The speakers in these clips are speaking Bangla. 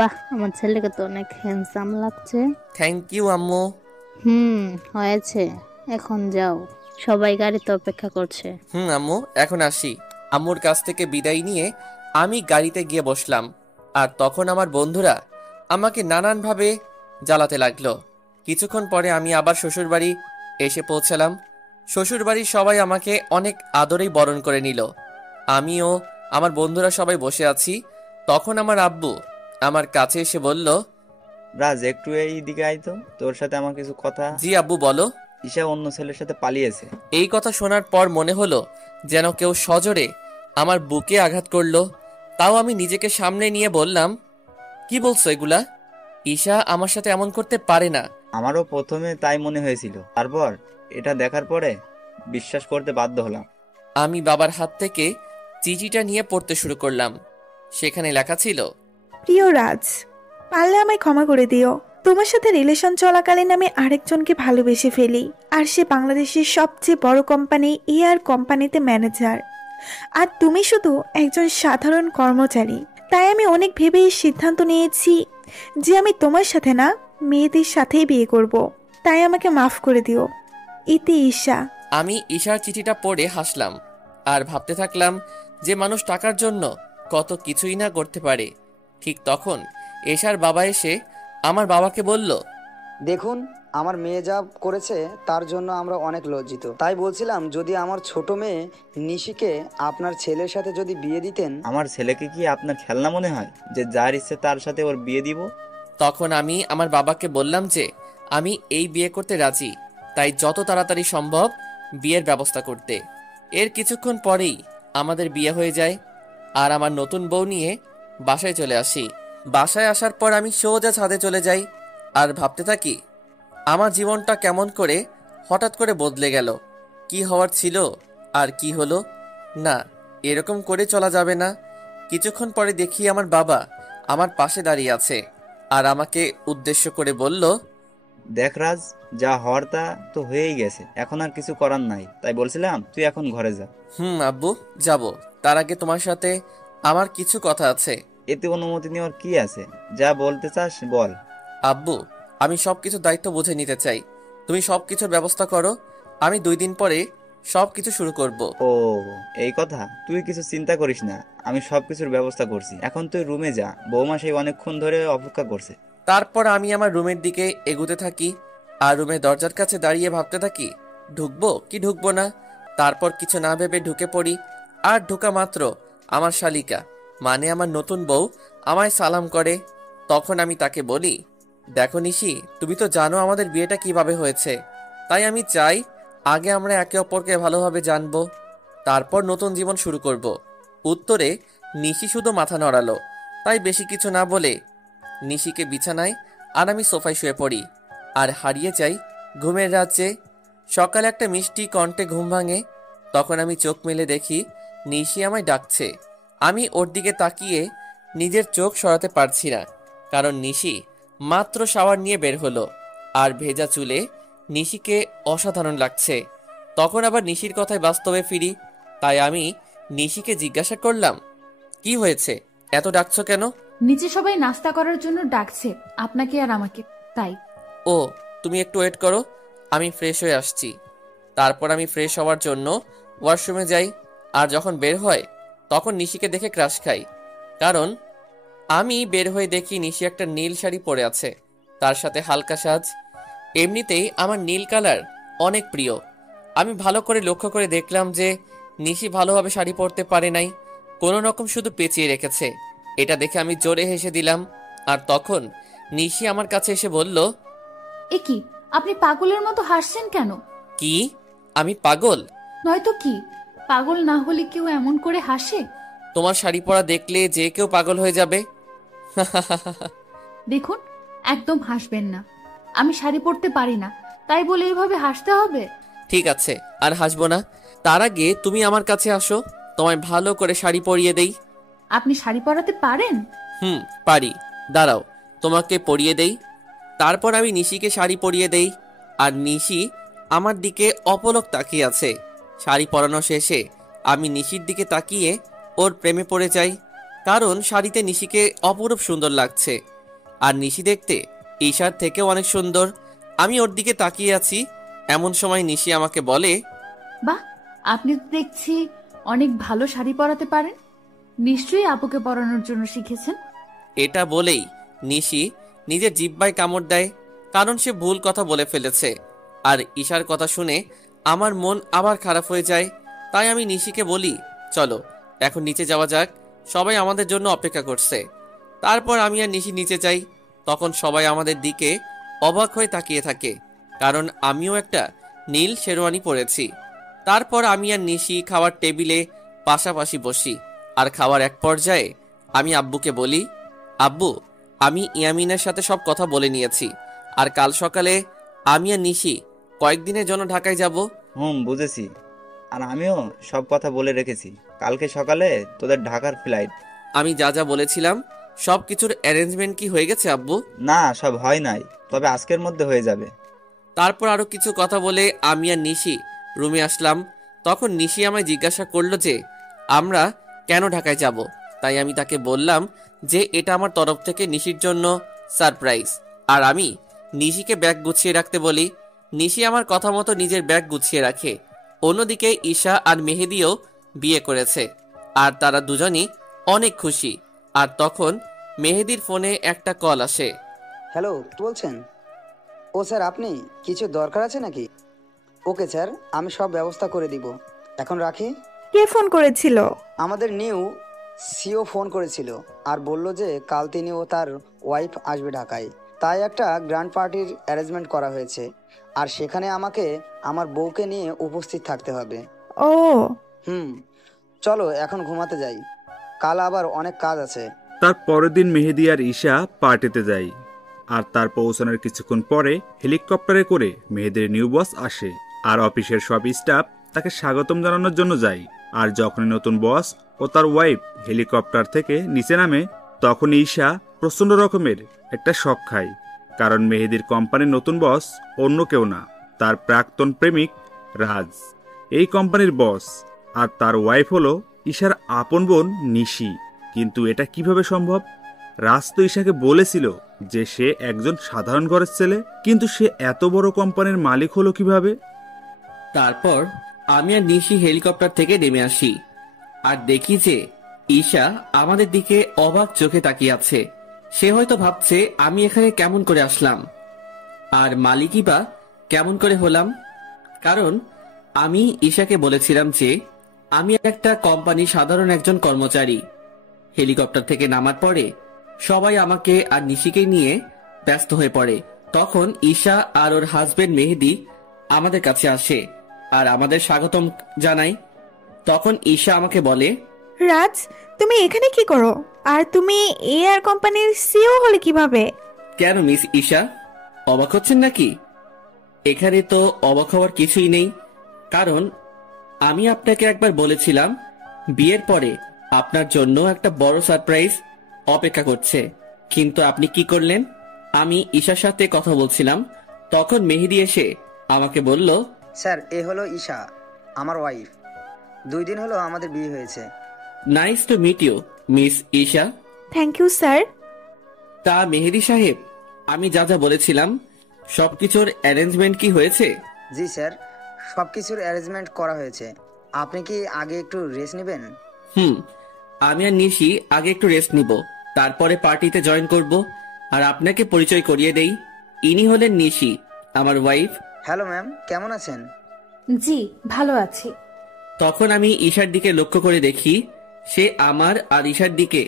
বাহ, আমার ছেলেকে তো অনেক হ্যান্ডসাম লাগছে। থ্যাংক ইউ আম্মু। হুম, হয়েছে। এখন যাও, সবাই গাড়িতে অপেক্ষা করছে। আম্মু, এখন আসি। আম্মুর কাছ থেকে বিদায় নিয়ে আমি গাড়িতে গিয়ে বসলাম। আর তখন আমার বন্ধুরা আমাকে নানানভাবে জ্বালাতে লাগলো। কিছুক্ষণ পরে আমি আবার শ্বশুরবাড়ি এসে পৌঁছালাম। শ্বশুরবাড়ির সবাই আমাকে অনেক আদরেই বরণ করে নিল। আমিও আমার বন্ধুরা সবাই বসে আছি। তখন আমার আব্বু আমার কাছে এসে বলল, রাজ, একটু এই দিকে আয় তো, তোর সাথে আমার কিছু কথা। জি আব্বু, বলো। ঈশা অন্য ছেলের সাথে পালিয়েছে। এই কথা শোনার পর মনে হলো যেন কেউ সজোরে আমার বুকে আঘাত করলো। তাও আমি নিজেকে সামনে নিয়ে বললাম, কি বলছো এগুলা? ঈশা আমার সাথে এমন করতে পারে না। আমারও প্রথমে তাই মনে হয়েছিল, তারপর এটা দেখার পরে বিশ্বাস করতে বাধ্য হলাম। আমি বাবার হাত থেকে চিঠিটা নিয়ে পড়তে শুরু করলাম। সেখানে লেখা ছিল, প্রিয় রাজ, পারলে আমায় ক্ষমা করে দিও। তোমার সাথে রিলেশন চলাকালীন আমি আরেকজনকে ভালোবেসে ফেলি, আর সে বাংলাদেশের সবচেয়ে বড় কোম্পানি এয়ার কোম্পানিতে ম্যানেজার, আর তুমি শুধু একজন সাধারণ কর্মচারী। তাই আমি অনেক ভেবে এই সিদ্ধান্ত নিয়েছি যে আমি তোমার সাথে না, মেয়েদের সাথেই বিয়ে করব। তাই আমাকে মাফ করে দিও। ইতি ঈশা। আমি ঈশার চিঠিটা পড়ে হাসলাম আর ভাবতে থাকলাম যে মানুষ টাকার জন্য কত কিছুই না করতে পারে। ঠিক তখন ঈশার বাবা এসে আমার বাবাকে বলল, দেখুন, আমার মেয়ে যা করেছে তার জন্য আমরা অনেক লজ্জিত। তাই বলছিলাম, যদি আমার ছোট মেয়ে নিশিকে আপনার ছেলের সাথে যদি বিয়ে দিতেন। আমার ছেলেকে কি আপনার খেলনা মনে হয় যে যার ইচ্ছে তার সাথে ওর বিয়ে দিব? তখন আমি আমার বাবাকে বললাম যে আমি এই বিয়ে করতে রাজি, তাই যত তাড়াতাড়ি সম্ভব বিয়ের ব্যবস্থা করতে। এর কিছুক্ষণ পরেই আমাদের বিয়ে হয়ে যায় আর আমার নতুন বউ নিয়ে বাসায় চলে আসি। বাসায় আসার পর আমি সোজা ছাদে চলে যাই আর ভাবতে থাকি আমার জীবনটা কেমন করে হঠাৎ করে বদলে গেল। কি হওয়ার ছিল আর কি হলো না, এরকম করে চলা যাবে না। কিছুক্ষণ পরে দেখি আমার বাবা আমার পাশে দাঁড়িয়ে আছে আর আমাকে উদ্দেশ্য করে বলল, দেখ রাজ, যা হওয়ার তা তো হয়েই গেছে, এখন আর কিছু করার নাই। তাই বলছিলাম তুই এখন ঘরে যা। আব্বু, যাব। তার আগে তোমার সাথে আমার কিছু কথা আছে। এতে অনুমতি নেওয়ার কি আছে? যা বলতে চাস বল। আব্বু, আমি সবকিছু দায়িত্ব বুঝে নিতে চাই। তুমি সবকিছুর ব্যবস্থা করো, আমি 2 দিন পরে সবকিছু শুরু করব। ও, এই কথা। তুই কিছু চিন্তা করিস না, আমি সবকিছুর ব্যবস্থা করছি। এখন তুই রুমে যা, বৌমা সেই অনেকক্ষণ ধরে অপেক্ষা করছে। তারপর আমি আমার রুমের দিকে এগুতে থাকি আর রুমের দরজার কাছে দাঁড়িয়ে ভাবতে থাকি ঢুকবো কি ঢুকবো না। তারপর কিছু না ভেবে ঢুকে পড়ি। আর ঢোকা মাত্র আমার শালিকা, মানে আমার নতুন বউ, আমায় সালাম করে। তখন আমি তাকে বলি, দেখো নিশি, তুমি তো জানো আমাদের বিয়েটা কিভাবে হয়েছে। তাই আমি চাই আগে আমরা একে অপরকে ভালোভাবে জানবো, তারপর নতুন জীবন শুরু করব। উত্তরে নিশি শুধু মাথা নড়ালো। তাই বেশি কিছু না বলে নিশিকে বিছানায় আর আমি সোফায় শুয়ে পড়ি আর হারিয়ে যাই ঘুমের রাজ্যে। সকালে একটা মিষ্টি কণ্ঠে ঘুম ভাঙে। তখন আমি চোখ মেলে দেখি নিশি আমায় ডাকছে। আমি ওর দিকে তাকিয়ে নিজের চোখ সরাতে পারছি না, কারণ নিশি মাত্র শাওয়ার নিয়ে বের হলো আর ভেজা চুলে নিশিকে অসাধারণ লাগছে। তখন আবার নিশির কথায় বাস্তবে ফিরি। তাই আমি নিশিকে জিজ্ঞাসা করলাম, কি হয়েছে, এত ডাকছো কেন? নিচে সবাই নাস্তা করার জন্য ডাকছে, আপনাকে আর আমাকে, তাই। ও, তুমি একটু ওয়েট করো, আমি ফ্রেশ হয়ে আসছি। তারপর আমি ফ্রেশ হওয়ার জন্য ওয়াশরুমে যাই। আর যখন বের হয় তখন নিশিকে দেখে ক্রাশ খাই, কারণ আমি বের হয়ে দেখি নিশি একটা নীল শাড়ি পরে আছে, তার সাথে হালকা সাজ। এমনিতেই আমার নীল কালার অনেক প্রিয়। আমি ভালো করে লক্ষ্য করে দেখলাম যে নিশি ভালোভাবে শাড়ি পরতে পারে নাই, কোনো রকম শুধু পেঁচিয়ে রেখেছে। এটা দেখে আমি জোরে হেসে দিলাম। আর তখন নিশি আমার কাছে এসে বলল, এ কি, আপনি পাগলের মতো হাসছেন কেন? কি, আমি পাগল? নয়তো কি, পাগল না হলে কেউ এমন করে হাসে? তোমার শাড়ি পরা দেখলে যে কেউ পাগল হয়ে যাবে। দেখুন, একদম হাসবেন না। আমি শাড়ি পরতে পারি না, তাই বলে এইভাবে হাসতে হবে? ঠিক আছে, আর হাসবো না। তার আগে তুমি আমার কাছে আসো, তোমায় ভালো করে শাড়ি পরিয়ে দেই। আপনি শাড়ি পরাতে পারেন? পারি। দাঁড়াও, তোমাকে পরিয়ে দেই। তারপর আমি নিশিকে শাড়ি পরিয়ে দেই আর নিশি আমার দিকে অপলক তাকিয়ে আছে। শাড়ি পরানো শেষে আমি নিশির দিকে তাকিয়ে ওর প্রেমে পড়ে যাই। কারণ শাড়িতে নিশিকে অপরূপ সুন্দর লাগছে। আর নিশি দেখতে ঈশার থেকেও অনেক সুন্দর। আমি ওর দিকে তাকিয়ে আছি, এমন সময় নিশি আমাকে বলে, বাহ, আপনি তো দেখছি অনেক ভালো শাড়ি পরাতে পারেন। নিশ্চয়ই আপুকে পরানোর জন্য শিখেছেন। এটা বলেই নিশি নিজের জিহ্বায় কামড় দেয়, কারণ সে ভুল কথা বলে ফেলেছে। আর ঈশার কথা শুনে আমার মন আবার খারাপ হয়ে যায়। তাই আমি নিশিকে বলি, চলো এখন নিচে যাওয়া যাক, সবাই আমাদের জন্য অপেক্ষা করছে। তারপর আমি আর নিশি নিচে যাই। তখন সবাই আমাদের দিকে অবাক হয়ে তাকিয়ে থাকে, কারণ আমিও একটা নীল শেরওয়ানি পরেছি। তারপর আমি আর নিশি খাওয়ার টেবিলে পাশাপাশি বসি। আর খাওয়ার এক পর্যায়ে আমি আব্বুকে বলি, আব্বু, আমি ইয়ামিনের সাথে সব কথা বলে নিয়েছি। আর কাল সকালে আমি আর নিশি কয়েকদিনের জন্য ঢাকায় যাব। বুঝেছি। আর আমিও সব কথা বলে রেখেছি, কালকে সকালে তোদের ঢাকার ফ্লাইট। আমি যা যা বলেছিলাম সব কিছুর অ্যারেঞ্জমেন্ট কি হয়ে গেছে আব্বু? না, সব হয় নাই, তবে আজকের মধ্যে হয়ে যাবে। তারপর আরো কিছু কথা বলে আমি আর নিশি রুমে আসলাম। তখন নিশি আমায় জিজ্ঞাসা করলো যে আমরা কেন ঢাকায় যাব। তাই আমি তাকে বললাম যে এটা আমার তরফ থেকে নিশির জন্য সারপ্রাইজ। আর আমি নিশিকে ব্যাগ গুছিয়ে রাখতে বলি। নিশি আমার কথা মতো নিজের ব্যাগ গুছিয়ে রাখে। অন্যদিকে ঈশা আর মেহেদিও বিয়ে করেছে, আর তারা দুজনই অনেক খুশি। আর তখন মেহেদির ফোনে একটা কল আসে। হ্যালো, কি বলছেন? ও স্যার, আপনি কিছু দরকার আছে নাকি? ওকে স্যার, আমি সব ব্যবস্থা করে দিব। এখন রাখি। কে ফোন করেছিল? আমাদের নিউ সিও ফোন করেছিল আর বলল যে কাল তিনি ও তার ওয়াইফ আসবে ঢাকায়। তাই একটা গ্র্যান্ড পার্টির অ্যারেঞ্জমেন্ট করা হয়েছে, আর সেখানে আমাকে আমার বউকে নিয়ে উপস্থিত থাকতে হবে। ও, চলো এখন ঘুমাতে যাই, কাল আবার অনেক কাজ আছে। তার পরের দিন মেহেদি আর ঈশা পার্টিতে যায়। আর তার পৌঁছানোর কিছুক্ষণ পরে হেলিকপ্টারে করে মেহেদির নিউ বস আসে। আর অফিসের সব স্টাফ তাকে স্বাগতম জানানোর জন্য যায়। আর যখনই নতুন বস ও তার ওয়াইফ হেলিকপ্টার থেকে নিচে নামে, তখন ঈশা প্রচন্ড রকমের একটা শক খায়। কারণ মেহেদির কোম্পানির নতুন বস অন্য কেউ না, তার প্রাক্তন প্রেমিক রাজ, এই কোম্পানির বস। আর তার ওয়াইফ হলো ঈশার আপন বোন নিশি। কিন্তু এটা কিভাবে সম্ভব? রাজ তো ঈশাকে বলেছিল যে সে একজন সাধারণ ঘরের ছেলে, কিন্তু সে এত বড় কোম্পানির মালিক হলো কিভাবে? তারপর আমি আর নিশি হেলিকপ্টার থেকে নেমে আসি আর দেখি যে ঈশা আমাদের দিকে অবাক চোখে তাকিয়ে আছে। সে হয়তো ভাবছে আমি এখানে কেমন করে আসলাম, আর মালিকই বা কেমন করে হলাম। কারণ আমি ঈশাকে বলেছিলাম যে আমি একটা কোম্পানির সাধারণ একজন কর্মচারী। হেলিকপ্টার থেকে নামার পরে সবাই আমাকে আর নিশিকে নিয়ে ব্যস্ত হয়ে পড়ে। তখন ঈশা আর ওর হাজবেন্ড মেহেদি আমাদের কাছে আসে আর আমাদের স্বাগতম জানায়। তখন ঈশা আমাকে বলে, রাজ, তুমি এখানে কি করো? আর তুমি এয়ার কোম্পানির সিও হলে কিভাবে? কেন মিস ঈশা, অবাক হচ্ছেন নাকি? এখানে তো অবাক হওয়ার কিছুই নেই, কারণ আমি আপনাকে একবার বলেছিলাম বিয়ের পরে আপনার জন্য একটা বড় সারপ্রাইজ অপেক্ষা করছে। কিন্তু আপনি কি করলেন? আমি ঈশার সাথে কথা বলছিলাম, তখন মেহেদি এসে আমাকে বলল, স্যার, এ হলো ঈশা, আমার ওয়াইফ। 2 দিন হলো আমাদের বিয়ে হয়েছে। Nice to meet you miss Isha. Thank you sir. তা মেহেদি সাহেব, আমি যা যা বলেছিলাম সবকিছুর অ্যারেঞ্জমেন্ট কি হয়েছে? জি স্যার, সব কিছুর অ্যারেঞ্জমেন্ট করা হয়েছে। আপনি কি আগে একটু রেস্ট নেবেন? আমি আর নিশি আগে একটু রেস্ট নিব, তারপরে পার্টিতে জয়েন করব। আর আপনাকে পরিচয় করিয়ে দেই, ইনি হলেন নিশি, আমার ওয়াইফ। হ্যালো ম্যাম, কেমন আছেন? জি, ভালো আছি। তখন আমি ঈশার দিকে লক্ষ্য করে দেখি সে আমার আর ঈশার দিকে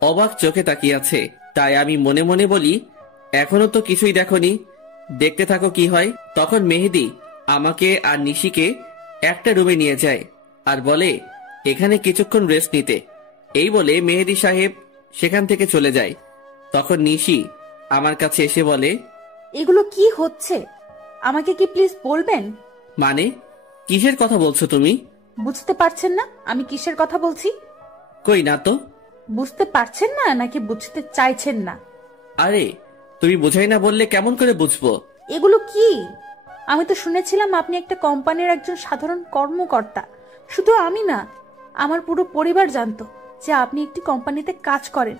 অবাক চোখে তাকিয়ে আছে। তাই আমি মনে মনে বলি, এখনো তো কিছুই দেখোনি, দেখতে থাকো কি হয়। তখন মেহেদি আমাকে আর নিশিকে একটা রুমে নিয়ে যায় আর বলে এখানে কিছুক্ষণ রেস্ট নিতে। এই বলে মেহেদি সাহেব সেখান থেকে চলে যায়। তখন নিশি আমার কাছে এসে বলে, এগুলো কি হচ্ছে? আমাকে কি প্লিজ বলবেন? মানে কিসের কথা বলছো তুমি? বুঝতে পারছেন না আমি কিসের কথা বলছি? কই না তো। বুঝতে পারছেন না নাকি বুঝতে চাইছেন না? আরে তুমি বুঝাই না বললে কেমন করে বুঝবো? এগুলো কি? আমি তো শুনেছিলাম আপনি একটা কোম্পানির একজন সাধারণ কর্মকর্তা। শুধু আমি না, আমার পুরো পরিবার জানতো যে আপনি একটি কোম্পানিতে কাজ করেন,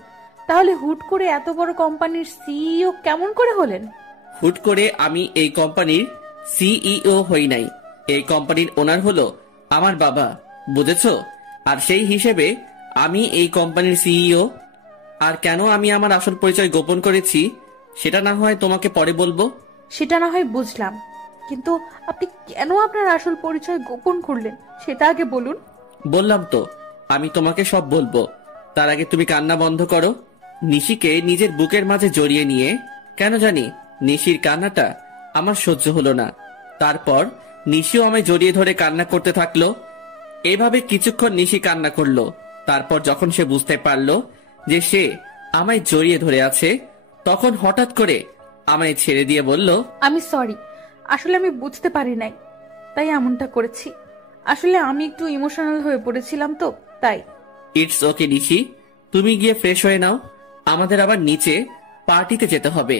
তাহলে হুট করে এত বড় কোম্পানির সিইও কেমন করে হলেন? হুট করে আমি এই কোম্পানির সিইও হই নাই। এই কোম্পানির ওনার হলো আমার বাবা, বুঝেছো? আর সেই হিসেবে আমি এই কোম্পানির সিইও। আর কেন আমি আমার আসল পরিচয় গোপন করেছি সেটা না হয় তোমাকে পরে বলবো। সেটা না হয় বুঝলাম, কিন্তু আপনি কেন আপনার আসল পরিচয় গোপন করলেন সেটা আগে বলুন। বললাম তো আমি তোমাকে সব বলবো, তার আগে তুমি কান্না বন্ধ করো। নিশিকে নিজের বুকের মাঝে জড়িয়ে নিয়ে, কেন জানি নিশির কান্নাটা আমার সহ্য হলো না। তারপর নিশিও আমায় জড়িয়ে ধরে কান্না করতে থাকলো। এভাবে কিছুক্ষণ নিশি কান্না করলো। তারপর যখন সে বুঝতে পারলো যে সে আমায় জড়িয়ে ধরে আছে, তখন হঠাৎ করে আমায় ছেড়ে দিয়ে বলল, আমি সরি, আসলে আমি বুঝতে পারি নাই, তাই এমনটা করেছি। আসলে আমি একটু ইমোশনাল হয়ে পড়েছিলাম তো তাই। ইটস ওকে নিশি, তুমি গিয়ে ফ্রেশ হয়ে নাও, আমাদের আবার নিচে পার্টিতে যেতে হবে।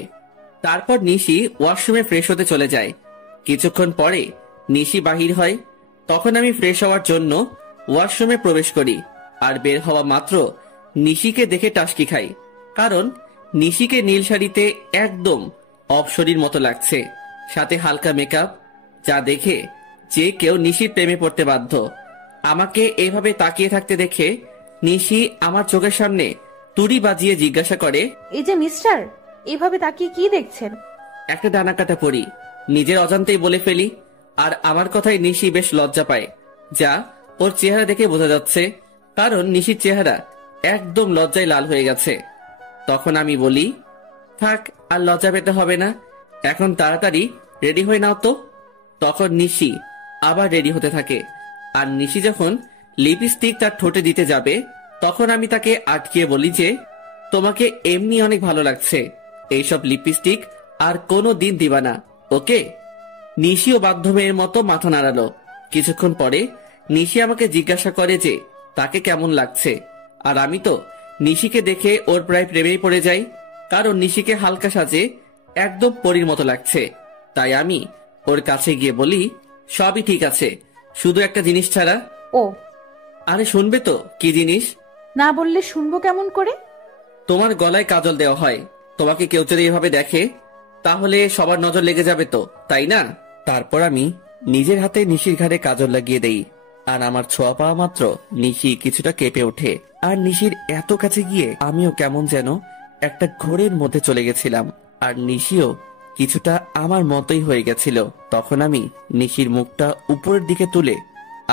তারপর নিশি ওয়াশরুমে ফ্রেশ হতে চলে যায়। কিছুক্ষণ পরে নিশি বাহির হয়। তখন আমি ফ্রেশ হওয়ার জন্য ওয়াশরুমে প্রবেশ করি, আর বের হওয়া মাত্র নিশিকে দেখে টাসকি খাই, কারণ নিশিকে নীল শাড়িতে একদম অপসরীর মতো লাগছে, সাথে হালকা মেকআপ, যা দেখে যে কেউ নিশির প্রেমে পড়তে বাধ্য। আমাকে এভাবে তাকিয়ে থাকতে দেখে নিশি আমার চোখের সামনে তুড়ি বাজিয়ে জিজ্ঞাসা করে, এই যে মিস্টার, এভাবে তাকিয়ে কি দেখছেন? একটা ডানা কাটা পড়ি, নিজের অজান্তেই বলে ফেলি। আর আমার কথায় নিশি বেশ লজ্জা পায়, যা ওর চেহারা দেখে বোঝা যাচ্ছে, কারণ নিশির চেহারা একদম লজ্জায় লাল হয়ে গেছে। তখন আমি বলি, থাক আর লজ্জা পেতে হবে না, এখন তাড়াতাড়ি রেডি হয়ে নাও তো। তখন নিশি আবার রেডি হতে থাকে, আর নিশি যখন লিপস্টিক তার ঠোঁটে দিতে যাবে, তখন আমি তাকে আটকিয়ে বলি যে, তোমাকে এমনি অনেক ভালো লাগছে, এইসব লিপস্টিক আর কোনো দিন দিবা না, ওকে? নিশিও বাধ্য মেয়ের মতো মাথা নাড়ালো। কিছুক্ষণ পরে নিশি আমাকে জিজ্ঞাসা করে যে তাকে কেমন লাগছে, আর আমি তো নিশিকে দেখে ওর প্রায় প্রেমেই পড়ে যাই, কারণ নিশিকে হালকা সাজে একদম পরীর মতো লাগছে। তাই আমি ওর কাছে গিয়ে বলি, সবই ঠিক আছে, শুধু একটা জিনিস ছাড়া। ও, আরে শুনবে তো, কি জিনিস? না বললে শুনবো কেমন করে? তোমার গলায় কাজল দেওয়া হয়, তোমাকে কেউ যদি এভাবে দেখে তাহলে সবার নজর লেগে যাবে তো, তাই না? তারপর আমি নিজের হাতে নিশির ঘাড়ে কাজল লাগিয়ে দেই, আর আমার ছোঁয়া পাওয়া মাত্র নিশি কিছুটা কেঁপে ওঠে। আর নিশির এত কাছে গিয়ে আমিও কেমন যেন একটা ঘোরের মধ্যে চলে গেছিলাম, আর নিশিও কিছুটা আমার মতোই হয়ে গেছিল। তখন আমি নিশির মুখটা উপরের দিকে তুলে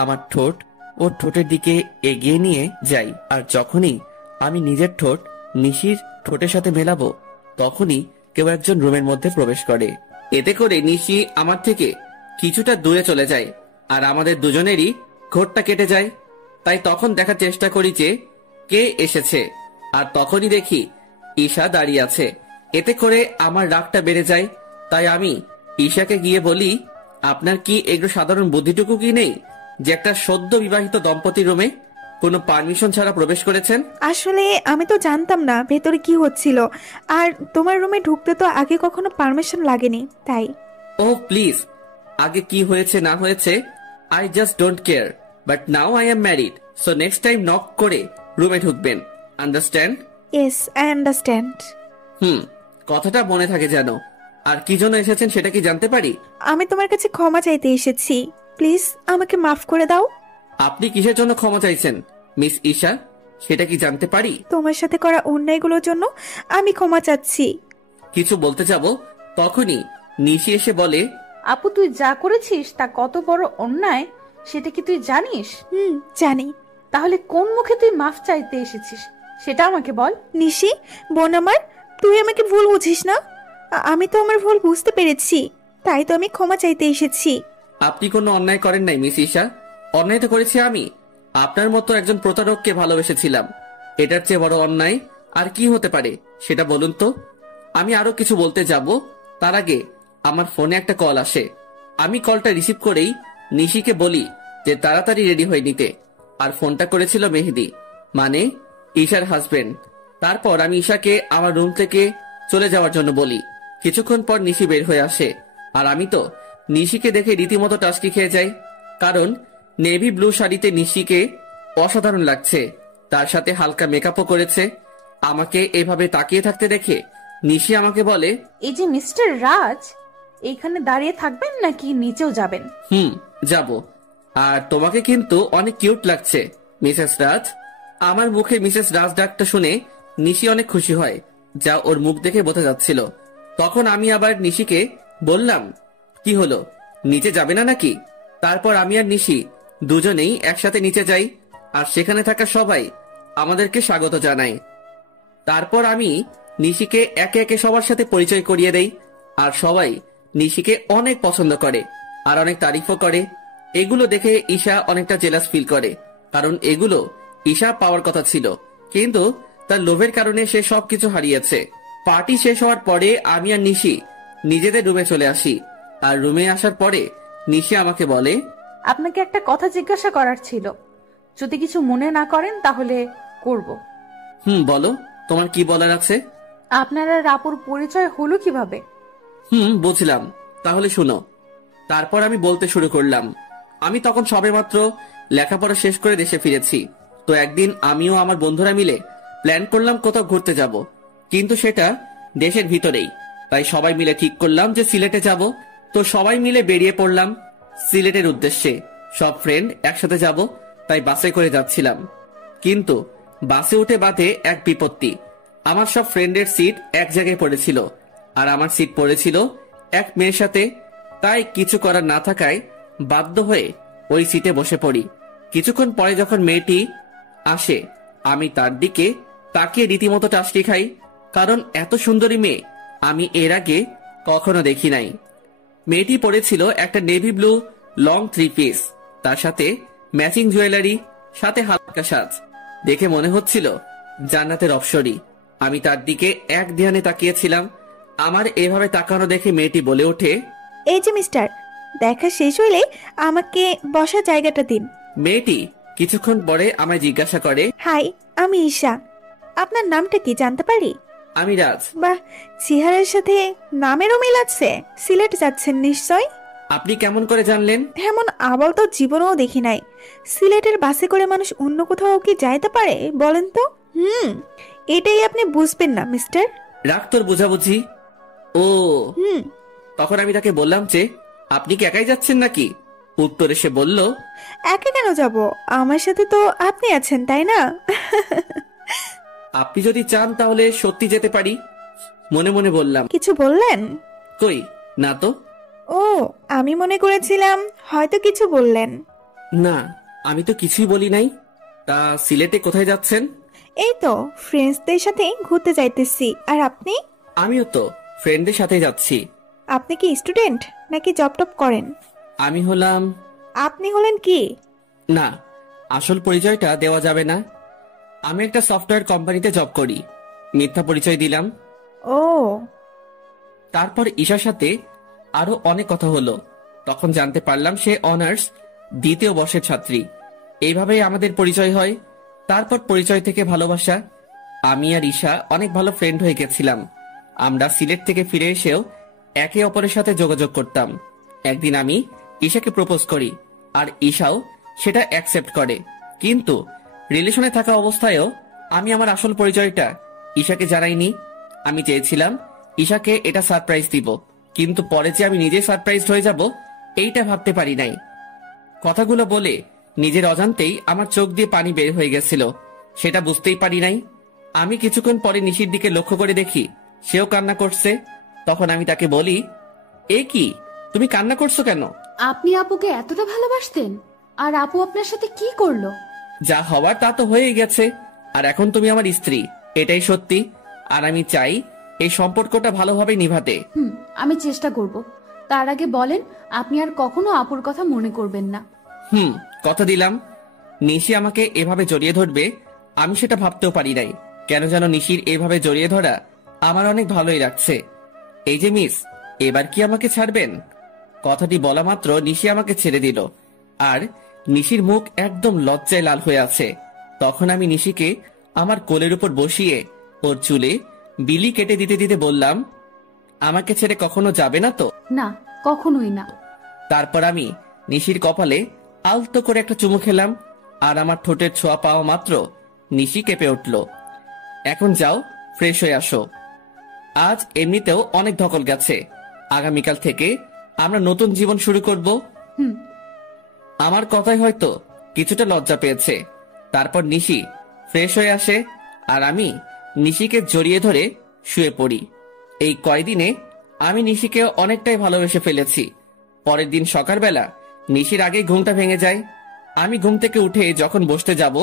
আমার ঠোঁট ওর ঠোঁটের দিকে এগিয়ে নিয়ে যাই, আর যখনই আমি নিজের ঠোঁট নিশির ঠোঁটের সাথে মেলাবো, তখনই কেউ একজন রুমের মধ্যে প্রবেশ করে। এতে করে নিশি আমার থেকে কিছুটা দূরে চলে যায়, আর আমাদের দুজনেরই ঘোরটা কেটে যায়। তাই তখন দেখার চেষ্টা করি যে কে এসেছে, আর তখনই দেখি ঈশা দাঁড়িয়ে আছে। এতে করে আমার রাগটা বেড়ে যায়। তাই আমি ঈশাকে গিয়ে বলি, আপনার কি একটু সাধারণ বুদ্ধিটুকু কি নেই যে একটা সদ্য বিবাহিত দম্পতি রুমে কোনো পারমিশন ছাড়া প্রবেশ করেছেন? আসলে আমি তো জানতাম না ভেতরে কি হচ্ছিল, আর তোমার রুমে ঢুকতে তো আগে কখনো পারমিশন লাগেনি, তাই। ও প্লিজ, আগে কি হয়েছে না হয়েছে I just don't care, but now I am married, so next time knock করে রুমে ঢুকবেন, আন্ডারস্ট্যান্ড? Yes, I understand. কথাটা মনে থাকে যেন। আর কি জন্য এসেছেন সেটা কি জানতে পারি? আমি তোমার কাছে ক্ষমা চাইতে এসেছি, প্লিজ আমাকে মাফ করে দাও। আপনি কিসের জন্য ক্ষমা চাইছেন মিস ঈশা, সেটা কি জানতে পারি? তোমার সাথে করা অন্যায়গুলোর জন্য আমি ক্ষমা চাচ্ছি। কিছু বলতে যাব, তখনই নিশি এসে বলে, আপু, তুই যা করেছিস তা কত বড় অন্যায় সেটা কি তুই জানিস? জানি। তাহলে কোন মুখে তুই মাফ চাইতে এসেছিস সেটা আমাকে বল। নিশি বোন আমার, তুই আমাকে ভুল বুঝিস না, আমি তো আমার ভুল বুঝতে পেরেছি, তাই তো আমি ক্ষমা চাইতে এসেছি। আপনি কোনো অন্যায় করেন নাই মিস ঈশা, অন্যায় তো করেছি আমি। আপনার মতো একজন প্রতারককে ভালোবেসেছিলাম, এটার চেয়ে বড় অন্যায় আর কি হতে পারে সেটা বলুন তো। আমি আরো কিছু বলতে যাব, তার আগে আমার ফোনে একটা কল আসে। আমি কলটা রিসিভ করেই নিশিকে বলি যে তাড়াতাড়ি রেডি হয়ে নিতে, আর ফোনটা করেছিল মেহেদি, মানে ঈশার হাজবেন্ড। তারপর আমি ঈশাকে আমার রুম থেকে চলে যাওয়ার জন্য বলি। কিছুক্ষণ পর নিশি বের হয়ে আসে, আর আমি তো নিশিকে দেখে রীতিমতো টাসকি খেয়ে যাই, কারণ নেভি ব্লু শাড়িতে নিশিকে অসাধারণ লাগছে। তার সাথে হালকা মেকআপও করেছে। আমাকে এভাবে তাকিয়ে থাকতে দেখে নিশি আমাকে বলে, এই যে মিস্টার রাজ, এইখানে দাঁড়িয়ে থাকবেন নাকি নিচেও যাবেন? যাব। আর তোমাকে কিন্তু অনেক কিউট লাগছে মিসেস রাজ। আমার মুখে মিসেস রাজ ডাকটা শুনে নিশি অনেক খুশি হয়, যা ওর মুখ দেখে বোঝা যাচ্ছিল। তখন আমি আবার নিশিকে বললাম, কি হলো, নিচে যাবে না নাকি? তারপর আমি আর নিশি দুজনেই একসাথে নিচে যাই, আর সেখানে থাকা সবাই আমাদেরকে স্বাগত জানায়। তারপর আমি নিশিকে একে একে সবার সাথে পরিচয় করিয়ে দেই, আর সবাই নিশিকে অনেক পছন্দ করে আর অনেক তারিফও করে। এগুলো দেখে ঈশা অনেকটা জেলাস ফিল করে, কারণ এগুলো ঈশা পাওয়ার কথা ছিল, কিন্তু তার লোভের কারণে সে সবকিছু হারিয়েছে। পার্টি শেষ হওয়ার পরে আমি আর নিশি নিজেদের রুমে চলে আসি, আর রুমে আসার পরে নিশি আমাকে বলে, আপনাকে একটা কথা জিজ্ঞাসা করার ছিল, যদি কিছু মনে না করেন তাহলে করব। বলো, তোমার কি বলার আছে? আপনার আর আপুর পরিচয় হলো কিভাবে? বুঝলাম, তাহলে শুনো। তারপর আমি বলতে শুরু করলাম, আমি তখন সবেমাত্র লেখাপড়া শেষ করে দেশে ফিরেছি। তো একদিন আমিও আমার বন্ধুরা মিলে প্ল্যান করলাম কোথাও ঘুরতে যাব, কিন্তু সেটা দেশের ভিতরেই। তাই সবাই মিলে ঠিক করলাম যে সিলেটে যাব। তো সবাই মিলে বেরিয়ে পড়লাম সিলেটের উদ্দেশ্যে। সব ফ্রেন্ড একসাথে যাব, তাই বাসে করে যাচ্ছিলাম। কিন্তু বাসে উঠে বাদে এক বিপত্তি। আমার সব ফ্রেন্ডের সিট এক জায়গায় পড়েছিল, আর আমার সিট পড়েছিল এক মেয়ের সাথে। তাই কিছু করার না থাকায় বাধ্য হয়ে ওই সিটে বসে পড়ি। কিছুক্ষণ পরে যখন মেয়েটি আসে, আমি তার দিকে তাকিয়ে রীতিমতো টাসটি খাই, কারণ এত সুন্দরী মেয়ে আমি এর আগে কখনো দেখি নাই। মেয়েটি পরেছিল একটা নেভি ব্লু লং 3 পিস, তার সাথে ম্যাচিং জুয়েলারি, সাথে হালকা সাজ। দেখে মনে হচ্ছিল জান্নাতের অপ্সরী। আমি তার দিকে এক ধ্যানে তাকিয়েছিলাম। আমার এভাবে তাকানো দেখে মেয়েটি বলে ওঠে, এই যে মিস্টার, দেখা শেষ হইলে আমাকে বসার জায়গাটা দিন। মেয়েটি কিছুক্ষণ পরে আমায় জিজ্ঞাসা করে, হাই, আমি ঈশা। আপনার নামটা কি জানতে পারি? আমি রাজ। বাহ, চেহারার সাথে নামেরও মিল আছে। সিলেট যাচ্ছেন নিশ্চয়? আপনি কেমন করে জানলেন? এমন আবল তো জীবনেও দেখি নাই। সিলেটের বাসে করে মানুষ অন্য কোথাও কি যাইতে পারে বলেন তো? এটাই আপনি বুঝবেন না মিস্টার। রাগ তোর বুঝাবুঝি। ও হুম তখন আমি তাকে বললাম যে, আপনি কি একাই যাচ্ছেন নাকি? উত্তরে সে বলল, একা কেন যাব, আমার সাথে তো আপনি আছেন, তাই না? আপনি যদি চান তাহলে সত্যি যেতে পারি। মনে মনে বললাম, কিছু বললেন? কই না তো। ও, আমি মনে করেছিলাম হয়তো কিছু বললেন। না, আমি তো কিছুই বলি নাই। তা সিলেটে কোথায় যাচ্ছেন? এই তো ফ্রেন্ডসদের সাথে ঘুরতে যাইতেছি। আর আপনি? আমিও তো ফ্রেন্ডদের সাথে যাচ্ছি। আপনি কি স্টুডেন্ট নাকি জব টপ করেন? আমি হলাম। আপনি হলেন কি? না, আসল পরিচয়টা দেওয়া যাবে না। আমি একটা সফটওয়্যার কোম্পানিতে জব করি। মিথ্যা পরিচয় দিলাম। ও, তারপর ঈশার সাথে আরো অনেক কথা হলো। তখন জানতে পারলাম সে অনার্স 2য় বর্ষের ছাত্রী। এইভাবেই আমাদের পরিচয় হয়। তারপর পরিচয় থেকে ভালোবাসা। আমি আর ঈশা অনেক ভালো ফ্রেন্ড হয়ে গেছিলাম। আমরা সিলেট থেকে ফিরে এসেও একে অপরের সাথে যোগাযোগ করতাম। একদিন আমি ঈশাকে প্রপোজ করি, আর ঈশাও সেটা অ্যাকসেপ্ট করে। কিন্তু রিলেশনে থাকা অবস্থায়ও আমি আমার আসল পরিচয়টা ঈশাকে জানাইনি। আমি চেয়েছিলাম ঈশাকে এটা সারপ্রাইজ দিব, কিন্তু পরে যে আমি নিজে সারপ্রাইজড হয়ে যাব এইটা ভাবতে পারি নাই। কথাগুলো বলে নিজের অজান্তেই আমার চোখ দিয়ে পানি বের হয়ে গেছিল, সেটা বুঝতেই পারি নাই। আমি কিছুক্ষণ পরে নিশির দিকে লক্ষ্য করে দেখি সেও কান্না করছে। তখন আমি তাকে বলি, এ কি, তুমি কান্না করছো কেন? আপনি আপুকে এতটা ভালোবাসতেন, আর আপু আপনার সাথে কি করলো? যা হওয়ার তা তো হয়েই গেছে, আর এখন তুমি আমার স্ত্রী, এটাই সত্যি। আর আমি চাই এই সম্পর্কটা ভালোভাবে নিভাতে। আমি চেষ্টা করব। তার আগে বলেন, আপনি আর কখনো আপুর কথা মনে করবেন না। কথা দিলাম। নিশি আমাকে এভাবে জড়িয়ে ধরবে আমি সেটা ভাবতেও পারি নাই। কেন যেন নিশির এভাবে জড়িয়ে ধরা আমার অনেক ভালোই লাগছে। এই যে মিস, এবার কি আমাকে ছাড়বেন? কথাটি বলা মাত্র নিশি আমাকে ছেড়ে দিল, আর নিশির মুখ একদম লজ্জায় লাল হয়ে আছে। তখন আমি নিশিকে আমার কোলের উপর বসিয়ে ওর চুলে বিলি কেটে দিতে দিতে বললাম, আমাকে ছেড়ে কখনো যাবে না তো? না, কখনোই না। তারপর আমি নিশির কপালে আলতো করে একটা চুমু খেলাম, আর আমার ঠোঁটের ছোঁয়া পাওয়া মাত্র নিশি কেঁপে উঠল। এখন যাও, ফ্রেশ হয়ে আসো। আজ এমনিতেও অনেক ধকল গেছে, আগামীকাল থেকে আমরা নতুন জীবন শুরু করব। হুম। আমার কথায় হয়তো কিছুটা লজ্জা পেয়েছে। তারপর নিশি ফ্রেশ হয়ে আসে আর আমি নিশিকে জড়িয়ে ধরে শুয়ে পড়ি। এই কয়দিনে আমি নিশিকে অনেকটাই ভালোবেসে ফেলেছি। পরের দিন সকালবেলা নিশির আগেই ঘুমটা ভেঙে যায়। আমি ঘুম থেকে উঠে যখন বসতে যাব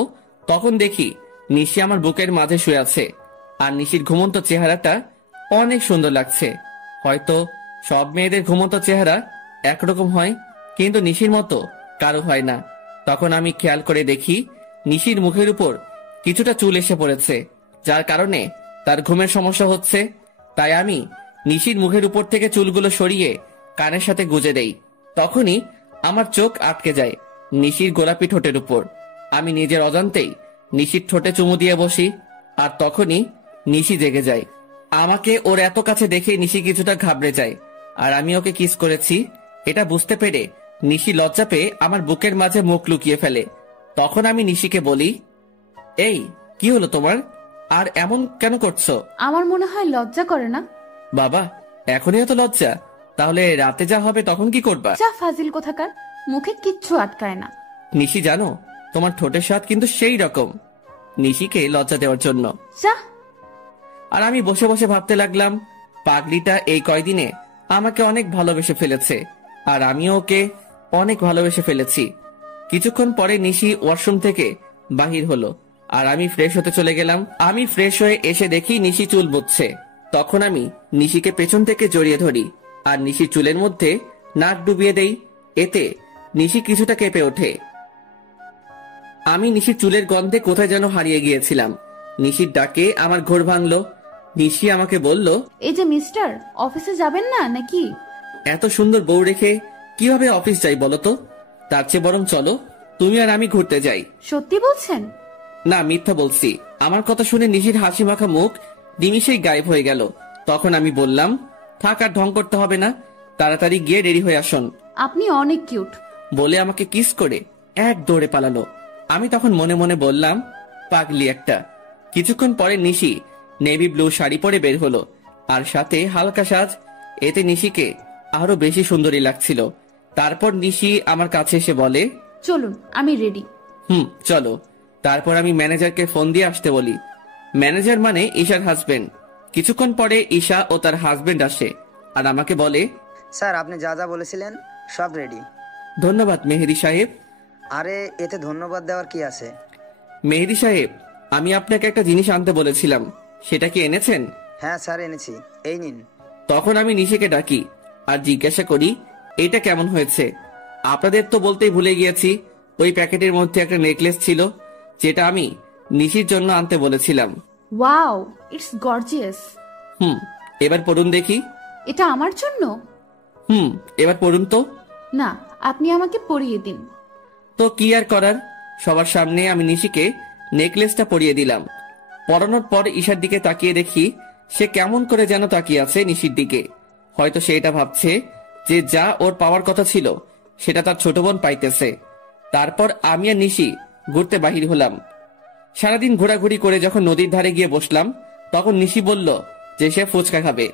তখন দেখি নিশি আমার বুকের মাঝে শুয়ে আছে। আর নিশির ঘুমন্ত চেহারাটা অনেক সুন্দর লাগছে। হয়তো সব মেয়েদের ঘুমন্ত চেহারা একরকম হয়, কিন্তু নিশির মতো কারো হয় না। তখন আমি খেয়াল করে দেখি নিশির মুখের উপর কিছুটা চুল এসে পড়েছে, যার কারণে তার ঘুমের সমস্যা হচ্ছে। তাই আমি নিশির মুখের উপর থেকে চুলগুলো সরিয়ে কানের সাথে গুজে দেই। তখনই আমার চোখ আটকে যায় নিশির গোলাপি ঠোঁটের উপর। আমি নিজের অজান্তেই নিশির ঠোঁটে চুমু দিয়ে বসি, আর তখনই নিশি জেগে যায়। আমাকে ওর এত কাছে দেখে নিশি কিছুটা ঘাবড়ে যায়, আর আমি ওকে কিস করেছি এটা বুঝতে পেরে নিশি লজ্জা পেয়ে আমার বুকের মাঝে মুখ লুকিয়ে ফেলে। তখন আমি নিশিকে বলি, এই কি হলো তোমার, আর এমন কেন করছো? আমার মনে হয় লজ্জা করে না। বাবা, এখনই এত লজ্জা? তাহলে রাতে যা হবে তখন কি করবা? যা ফাজিল কোথাকার, মুখে কিচ্ছু আটকায় না। নিশি জানো, তোমার ঠোঁটের স্বাদ কিন্তু সেই রকম। নিশিকে লজ্জা দেওয়ার জন্য। যা। আর আমি বসে বসে ভাবতে লাগলাম, পাগলিটা এই কয়দিনে আমাকে অনেক ভালোবেসে ফেলেছে, আর আমিও ওকে অনেক ভালোবেসে ফেলেছি। কিছুক্ষণ পরে নিশি ওয়াশরুম থেকে বাহির হলো, আর আমি ফ্রেশ হতে চলে গেলাম। আমি ফ্রেশ হয়ে এসে দেখি নিশি চুল বুঝছে। তখন আমি নিশিকে পেছন থেকে জড়িয়ে ধরি আর নিশির চুলের মধ্যে নাক ডুবিয়ে দেই। এতে নিশি কিছুটা কেঁপে ওঠে। আমি নিশির চুলের গন্ধে কোথায় যেন হারিয়ে গিয়েছিলাম। নিশির ডাকে আমার ঘোর ভাঙলো। নিশি আমাকে বলল, এই যে মিস্টার, অফিসে যাবেন না নাকি? এত সুন্দর বউ রেখে কিভাবে অফিস যাই বলো তো? তার চেয়ে বরং চলো তুমি আর আমি ঘুরতে যাই। সত্যি বলছেন? না, মিথ্যা বলছি। আমার কথা শুনে নিশির হাসি মাখা মুখ নিমিষেই গায়েব হয়ে গেল। তখন আমি বললাম, থাক আর ঢং করতে হবে না, তাড়াতাড়ি গিয়ে রেডি হয়ে আসুন। আপনি অনেক কিউট বলে আমাকে কিস করে এক দৌড়ে পালালো। আমি তখন মনে মনে বললাম, পাগলি একটা। কিছুক্ষণ পরে নিশি নেভি ব্লু শাড়ি পরে বের হলো, আর সাথে হালকা সাজ। এতে নিশিকে আরো বেশি সুন্দরী লাগছিল। তারপর নিশি আমার কাছে এসে বলে, চলুন, আমি রেডি। চলো। তারপর আমি ম্যানেজারকে ফোন দিয়ে আসতে বলি। ম্যানেজার মানে ঈশার হাজবেন্ড। কিছুক্ষণ পরে ঈশা ও তার হাজবেন্ড আসে আর আমাকে বলে, স্যার, আপনি যা যা বলেছিলেন সব রেডি। ধন্যবাদ মেহেদি সাহেব। আরে, এতে ধন্যবাদ দেওয়ার কি আছে? মেহেদি সাহেব, আমি আপনাকে একটা জিনিস আনতে বলেছিলাম, সেটা কি এনেছেন? হ্যাঁ স্যার, এনেছি, এই নিন। তখন আমি নিশিকে ডাকি আর জিজ্ঞাসা করি, এটা কেমন হয়েছে? আপনাদের তো বলতেই ভুলে গিয়েছি, ওই প্যাকেটের মধ্যে একটা নেকলেস ছিল, যেটা আমি নিশির জন্য আনতে বলেছিলাম। Wow, it's gorgeous. এবার পড়ুন দেখি। এটা আমার জন্য? এবার পড়ুন তো। না, আপনি আমাকে পরিয়ে দিন। তো কি আর করার, সবার সামনে আমি নিশিকে নেকলেসটা পরিয়ে দিলাম। পরানোর পর ঈশার দিকে তাকিয়ে দেখি সে কেমন করে যেন তাকিয়ে আছে নিশির দিকে। হয়তো সে এটা ভাবছে যে যা ওর পাওয়ার কথা ছিল সেটা তার ছোট বোন পাইতেছে। তারপর আমি আর নিশি ঘুরতে বাহির হলাম। সারাদিন ঘোরাঘুরি করে যখন নদীর ধারে গিয়ে বসলাম, তখন নিশি বলল যে সে ফুচকা খাবে।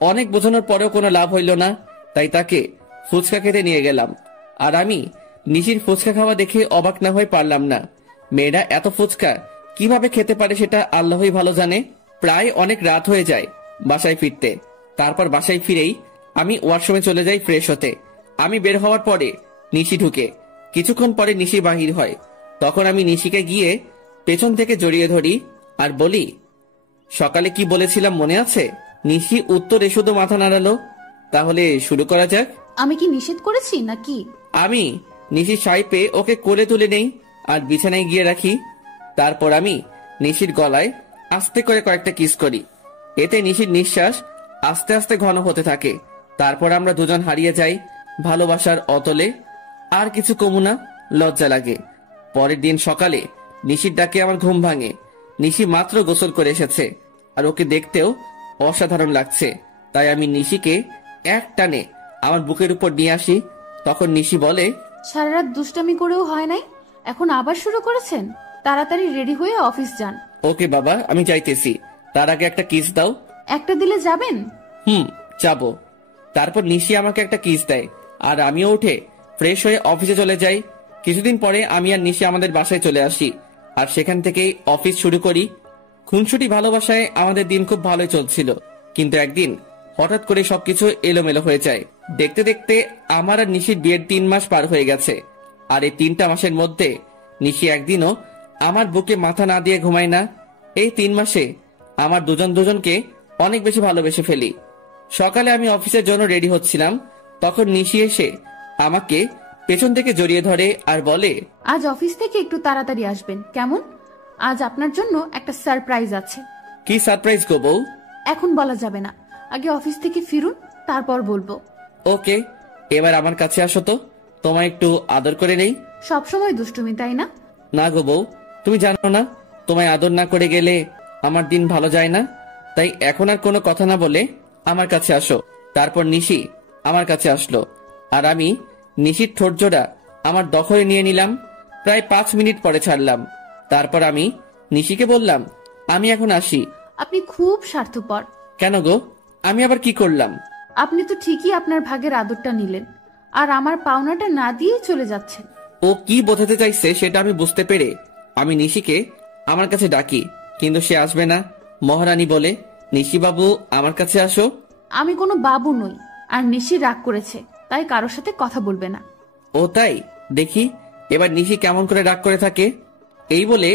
অনেক বোঝানোর পরেও কোনো লাভ হইল না, তাই তাকে ফুচকা খেতে নিয়ে গেলাম। আর আমি নিশির ফুচকা খাওয়া দেখে অবাক না হয়ে পারলাম না। মেয়েরা এত ফুচকা কিভাবে খেতে পারে সেটা আল্লাহই ভালো জানে। প্রায় অনেক রাত হয়ে যায় বাসায় ফিরতে। তারপর বাসায় ফিরেই আমি ওয়াশরুমে চলে যাই ফ্রেশ হতে। আমি বের হওয়ার পরে নিশি ঢুকে। কিছুক্ষণ পরে নিশি বাহির হয়। তখন আমি নিশিকে গিয়ে পেছন থেকে জড়িয়ে ধরি আর বলি, সকালে কি বলেছিলাম মনে আছে? নিশি উত্তরে শুধু মাথা নাড়ালো। তাহলে শুরু করা যাক। আমি কি নিষেধ করেছি নাকি? আমি নিশির শাড়ি পেয়ে ওকে কোলে তুলে নেই আর বিছানায় গিয়ে রাখি। তারপর আমি নিশির গলায় আস্তে করে কয়েকটা কিস করি। এতে নিশির নিঃশ্বাস আস্তে আস্তে ঘন হতে থাকে। তারপর আমরা দুজন হারিয়ে যাই ভালোবাসার অতলে। আর কিছু কমু না, লজ্জা লাগে। পরের দিন সকালে নিশির ডাকে আমার ঘুম ভাঙে। নিশি মাত্র গোসল করে এসেছে আর ওকে দেখতেও অসাধারণ লাগছে। তাই আমি নিশিকে এক টানে আমার বুকের উপর নিয়ে আসি। তখন নিশি বলে, সারা রাত দুষ্টামি করেও হয় নাই, এখন আবার শুরু করেছেন? তাড়াতাড়ি রেডি হয়ে অফিস যান। ওকে বাবা, আমি যাইতেছি। তার আগে একটা কিস দাও। একটা দিলে যাবেন? যাবো। তারপর নিশি আমাকে একটা কিস দেয় আর আমিও উঠে ফ্রেশ হয়ে অফিসে চলে যাই। কিছুদিন পরে আমি আর নিশি আমাদের বাসায় চলে আসি আর সেখান থেকেই অফিস শুরু করি। খুনসুটি ভালোবাসায় আমাদের দিন খুব ভালোই চলছিল, কিন্তু একদিন হঠাৎ করে সবকিছু এলোমেলো হয়ে যায়। দেখতে দেখতে আমার আর নিশির বিয়ের 3 মাস পার হয়ে গেছে। আর এই 3টা মাসের মধ্যে নিশি একদিনও আমার বুকে মাথা না দিয়ে ঘুমায় না। এই 3 মাসে আমার দুজনকে অনেক বেশি ভালোবেসে ফেলি। সকালে আমি অফিসের জন্য রেডি হচ্ছিলাম, তখন নিশি এসে আমাকে পেছন থেকে জড়িয়ে ধরে আর বলে, আজ অফিস থেকে একটু তাড়াতাড়ি আসবেন কেমন? আজ আপনার জন্য একটা সারপ্রাইজ আছে। কি সারপ্রাইজ গো বউ? এখন বলা যাবে না, আগে অফিস থেকে ফিরুন, তারপর বলবো। ওকে, এবার আমার কাছে আসো তো, তোমায় একটু আদর করে নেই। সবসময় দুষ্টুমি, তাই না? না গো বউ, তুমি জানো না তোমায় আদর না করে গেলে আমার দিন ভালো যায় না। তাই এখন আর কোনো কথা না বলে আমার কাছে আসো। তারপর নিশি আমার কাছে আসলো আর আমি নিশির ঠোঁট জোড়া আমার দখলে নিয়ে নিলাম। প্রায় 5 মিনিট পরে ছাড়লাম। তারপর আমি নিশিকে বললাম, আমি এখন আসি। আপনি খুব স্বার্থপর। কেন গো, আমি আবার কি করলাম? আপনি তো ঠিকই আপনার ভাগের আদরটা নিলেন আর আমার পাওনাটা না দিয়ে চলে যাচ্ছেন। ও কি বোঝাতে চাইছে সেটা আমি বুঝতে পেরে আমি নিশিকে আমার কাছে ডাকি, কিন্তু সে আসবে না। মহারানী বলে, নিশি বাবু আমার কাছে আসো। আমি কোনো বাবু নই, আর নিশি রাগ করেছে, তাই কারোর সাথে কথা বলবে না। ও তাই? দেখি এবার নিশি কেমন করে রাগ করে থাকে। এই বলে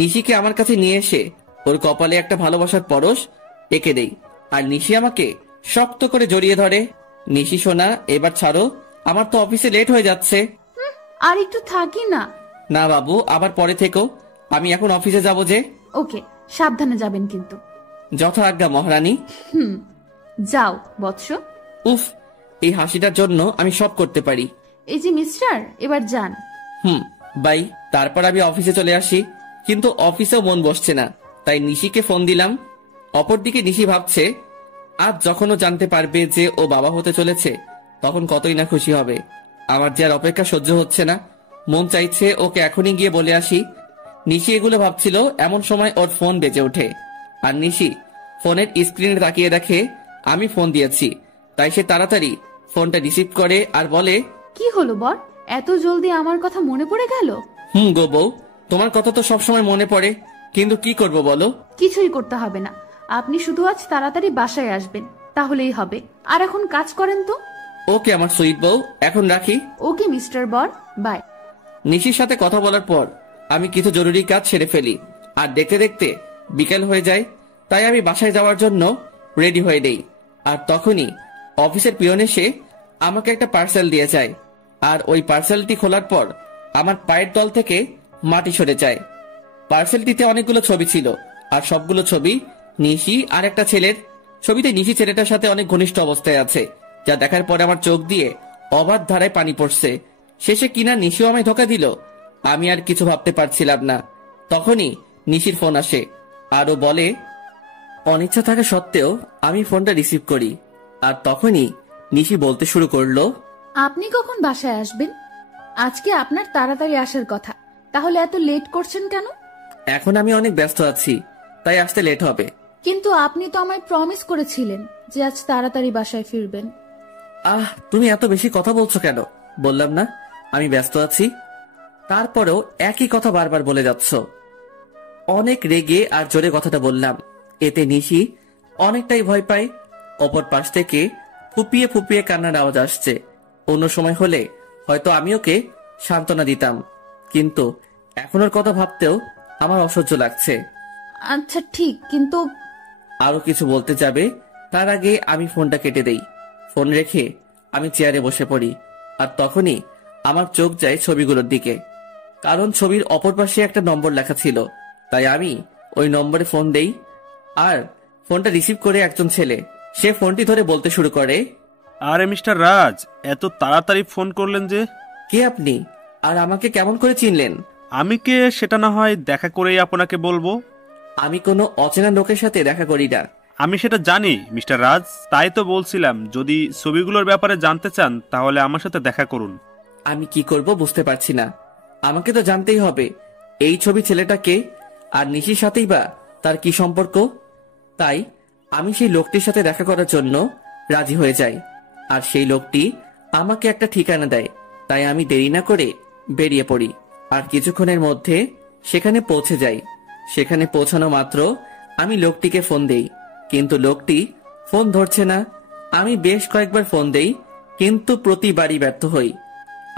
নিশিকে আমার কাছে নিয়ে এসে ওর কপালে একটা ভালোবাসার পরশ এঁকে দেই আর নিশি আমাকে শক্ত করে জড়িয়ে ধরে। নিশি সোনা, এবার ছাড়ো, আমার তো অফিসে লেট হয়ে যাচ্ছে। আর একটু থাকি না। না বাবু, আবার পরে থেকো, আমি এখন অফিসে যাব যে। ওকে, সাবধানে যাবেন কিন্তু। যথা আজ্ঞা মহারানী। যাও বৎস। উফ, এই হাসিটার জন্য আমি সব করতে পারি। এই যে মিস্টার, এবার যান। বাই। তারপর আমি অফিসে চলে আসি, কিন্তু অফিসেও মন বসছে না, তাই নিশিকে ফোন দিলাম। অপরদিকে নিশি ভাবছে, আজ যখন ও জানতে পারবে যে ও বাবা হতে চলেছে তখন কতই না খুশি হবে। আমার যে আর অপেক্ষা সহ্য হচ্ছে না, মন চাইছে ওকে এখনই গিয়ে বলে আসি। নিশি এগুলো ভাবছিল, এমন সময় ওর ফোন বেজে ওঠে আর নিশি ফোনের স্ক্রিনে তাকিয়ে দেখে আমি ফোন দিয়েছি। তাই সে তাড়াতাড়ি ফোনটা রিসিভ করে আর বলে, কি হলো বর, এত জলদি আমার কথা মনে পড়ে গেল? গো বউ, তোমার কথা তো সবসময় মনে পড়ে, কিন্তু কি করব বলো? কিছুই করতে হবে না, আপনি শুধু আজ তাড়াতাড়ি বাসায় আসবেন, তাহলেই হবে। আর এখন কাজ করেন তো। ওকে আমার সুইট বউ, এখন রাখি। ওকে মিস্টার বর, বাই। নিশির সাথে কথা বলার পর আমি কিছু জরুরি কাজ সেরে ফেলি আর দেখতে দেখতে বিকেল হয়ে যায়। তাই আমি বাসায় যাওয়ার জন্য রেডি হয়ে নেই। আর তখনই অফিসের পিয়ন এসে আমাকে একটা পার্সেল দিয়ে যায় আর ওই পার্সেলটি খোলার পর আমার পায়ের তল থেকে মাটি সরে যায়। পার্সেলটিতে অনেকগুলো ছবি ছিল আর সবগুলো ছবি নিশি আর একটা ছেলের। ছবিতে নিশি ছেলেটার সাথে অনেক ঘনিষ্ঠ অবস্থায় আছে, যা দেখার পরে আমার চোখ দিয়ে অবাধ ধারায় পানি পড়ছে। শেষে কিনা নিশিও আমায় ধোকা দিল। আমি আর কিছু ভাবতে পারছিলাম না। তখনই নিশির ফোন আসে আর ও বলে, অনিচ্ছা থাকা সত্ত্বেও আমি ফোনটা রিসিভ করি। আর তখনই নিশি বলতে শুরু করলো, আপনি কখন বাসায় আসবেন? আজকে আপনার তাড়াতাড়ি আসার কথা, তাহলে এত লেট করছেন কেন? এখন আমি অনেক ব্যস্ত আছি, তাই আসতে লেট হবে। কিন্তু আপনি তো আমায় প্রমিস করেছিলেন যে আজ তাড়াতাড়ি বাসায় ফিরবেন। তুমি এত বেশি কথা বলছো কেন? বললাম না আমি ব্যস্ত আছি। তারপরেও একই কথা বারবার বলে যাচ্ছ। অনেক রেগে আর জোরে কথাটা বললাম, এতে নিশি অনেকটাই ভয় পায়। অপর পাশ থেকে ফুপিয়ে ফুপিয়ে কান্নার আওয়াজ আসছে। অন্য সময় হলে হয়তো আমি ওকে সান্ত্বনা দিতাম, কিন্তু এখন ওর কথা ভাবতেও আমার অসহ্য লাগছে। আচ্ছা ঠিক, কিন্তু আরো কিছু বলতে যাবে তার আগে আমি ফোনটা কেটে দেই। ফোন রেখে আমি চেয়ারে বসে পড়ি আর তখনই আমার চোখ যায় ছবিগুলোর দিকে, কারণ ছবির অপর পাশে একটা নম্বর লেখা ছিল। তাই আমি ওই নম্বরে ফোন দেই আর ফোনটা রিসিভ করে একজন ছেলে। সে ফোনটি ধরে বলতে শুরু করে, আরে মিস্টার রাজ, এত তাড়াতাড়ি ফোন করলেন যে? কে আপনি আর আমাকে কেমন করে চিনলেন? আমি কে সেটা না হয় দেখা করেই আপনাকে বলবো। আমি কোনো অচেনা লোকের সাথে দেখা করি না। আমি সেটা জানি মিস্টার রাজ, তাই তো বলছিলাম যদি ছবিগুলোর ব্যাপারে জানতে চান তাহলে আমার সাথে দেখা করুন। আমি কি করব বুঝতে পারছি না। আমাকে তো জানতেই হবে এই ছবি ছেলেটাকে আর নিশির সাথেই বা তার কি সম্পর্ক? তাই আমি সেই লোকটির সাথে দেখা করার জন্য রাজি হয়ে যাই, আর সেই লোকটি আমাকে একটা ঠিকানা দেয়। তাই আমি দেরি না করে বেরিয়ে পড়ি, আর কিছুক্ষণের মধ্যে সেখানে পৌঁছে যাই। সেখানে পৌঁছানো মাত্র আমি লোকটিকে ফোন দেই, কিন্তু লোকটি ফোন ধরছে না। আমি বেশ কয়েকবার ফোন দেই, কিন্তু প্রতিবারই ব্যর্থ হই।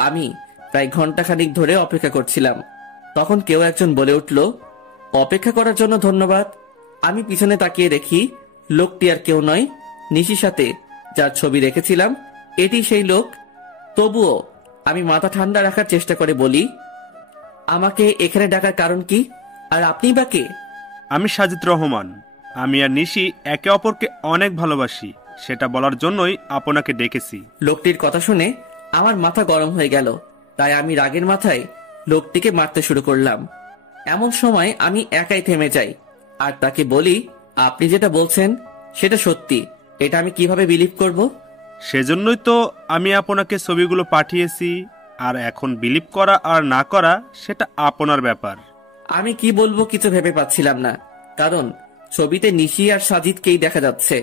আমি প্রায় ঘন্টাখানিক ধরে অপেক্ষা করছিলাম। তখন কেউ একজন বলে উঠল, অপেক্ষা করার জন্য ধন্যবাদ। আমি পিছনে তাকিয়ে দেখি লোকটি আর কেউ নয়, নিশির সাথে যার ছবি রেখেছিলাম এটি সেই লোক। তবুও আমি মাথা ঠান্ডা রাখার চেষ্টা করে বলি, আমাকে এখানে ডাকার কারণ কি, আর আপনি বা কে? আমি সাজিদ রহমান। আমি আর নিশি একে অপরকে অনেক ভালোবাসি, সেটা বলার জন্যই আপনাকে ডেকেছি। লোকটির কথা শুনে আমার মাথা গরম হয়ে গেল, তাই আমি রাগের মাথায় লোকটিকে মারতে শুরু করলাম। এমন সময় আমি একাই থেমে যাই আর তাকে বলি, আপনি যেটা বলছেন সেটা সত্যি, এটা আমি কিভাবে বিলিভ করব? সেজন্যই তো আমি আপনাকে ছবিগুলো পাঠিয়েছি, আর এখন বিলিভ করা আর না করা সেটা আপনার ব্যাপার। আমি কি বলবো কিছু ভেবে পাচ্ছিলাম না, কারণ ছবিতে নিশি আর সাজিদকেই দেখা যাচ্ছে।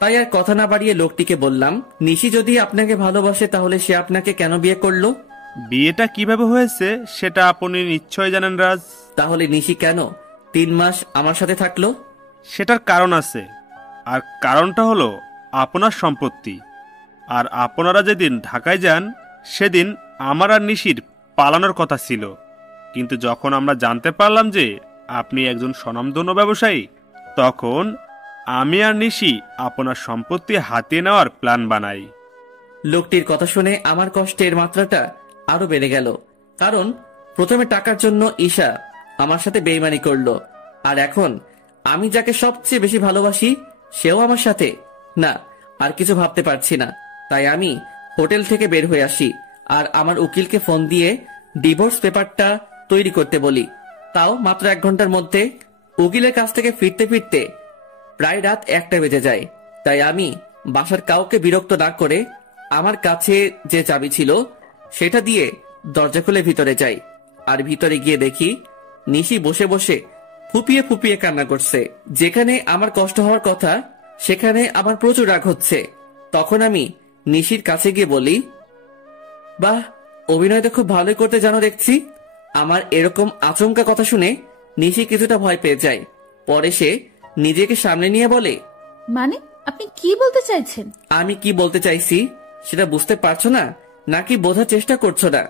তাই আর কথা না বাড়িয়ে লোকটিকে বললাম, নিশি যদি আপনাকে ভালোবাসে তাহলে সে আপনাকে কেন বিয়ে করলো? বিয়েটা কিভাবে হয়েছে সেটা আপনি নিশ্চয় জানেন রাজ। তাহলে নিশি কেন 3 মাস আমার সাথে থাকলো? সেটার কারণ আছে, আর কারণটা হলো আপনার সম্পত্তি। আর আপনারা যেদিন ঢাকায় যান সেদিন আমার আর নিশির পালানোর কথা ছিল, কিন্তু যখন আমরা জানতে পারলাম যে আপনি একজন স্বনামধন্য ব্যবসায়ী, তখন আমি আর নিশি আপনার সম্পত্তি হাতিয়ে নেওয়ার প্ল্যান বানাই। লোকটির কথা শুনে আমার কষ্টের মাত্রাটা আরো বেড়ে গেল, কারণ প্রথমে টাকার জন্য ঈশা আমার সাথে বেইমানি করলো, আর এখন আমি যাকে সবচেয়ে বেশি ভালোবাসি সেও আমার সাথে। না, আর কিছু ভাবতে পারছি না। তাই আমি হোটেল থেকে বের হয়ে আসি আর আমার উকিলকে ফোন দিয়ে ডিভোর্স পেপারটা তৈরি করতে বলি। তাও মাত্র 1 ঘন্টার মধ্যে। উকিলের কাছ থেকে ফিরতে ফিরতে প্রায় রাত 1টা বেজে যায়। তাই আমি বাসার কাউকে বিরক্ত না করে আমার কাছে যে চাবি ছিল সেটা দিয়ে দরজা খুলে ভিতরে যাই, আর ভিতরে গিয়ে দেখি নিশি বসে বসে ফুপিয়ে ফুপিয়ে কান্না করছে। যেখানে আমার কষ্ট হওয়ার কথা সেখানে আমার প্রচুর রাগ হচ্ছে। তখন আমি নিশির কাছে গিয়ে বলি, বাহ, অভিনয় তো খুব ভালোই করতে জানো দেখছি। আমার এরকম আচমকা কথা শুনে নিশি কিছুটা ভয় পেয়ে যায়। পরে সে নিজেকে সামনে নিয়ে বলে, মানে আপনি কি বলতে চাইছেন? আমি কি বলতে চাইছি সেটা বুঝতে পারছো না, নাকি বোঝার চেষ্টা করছো না?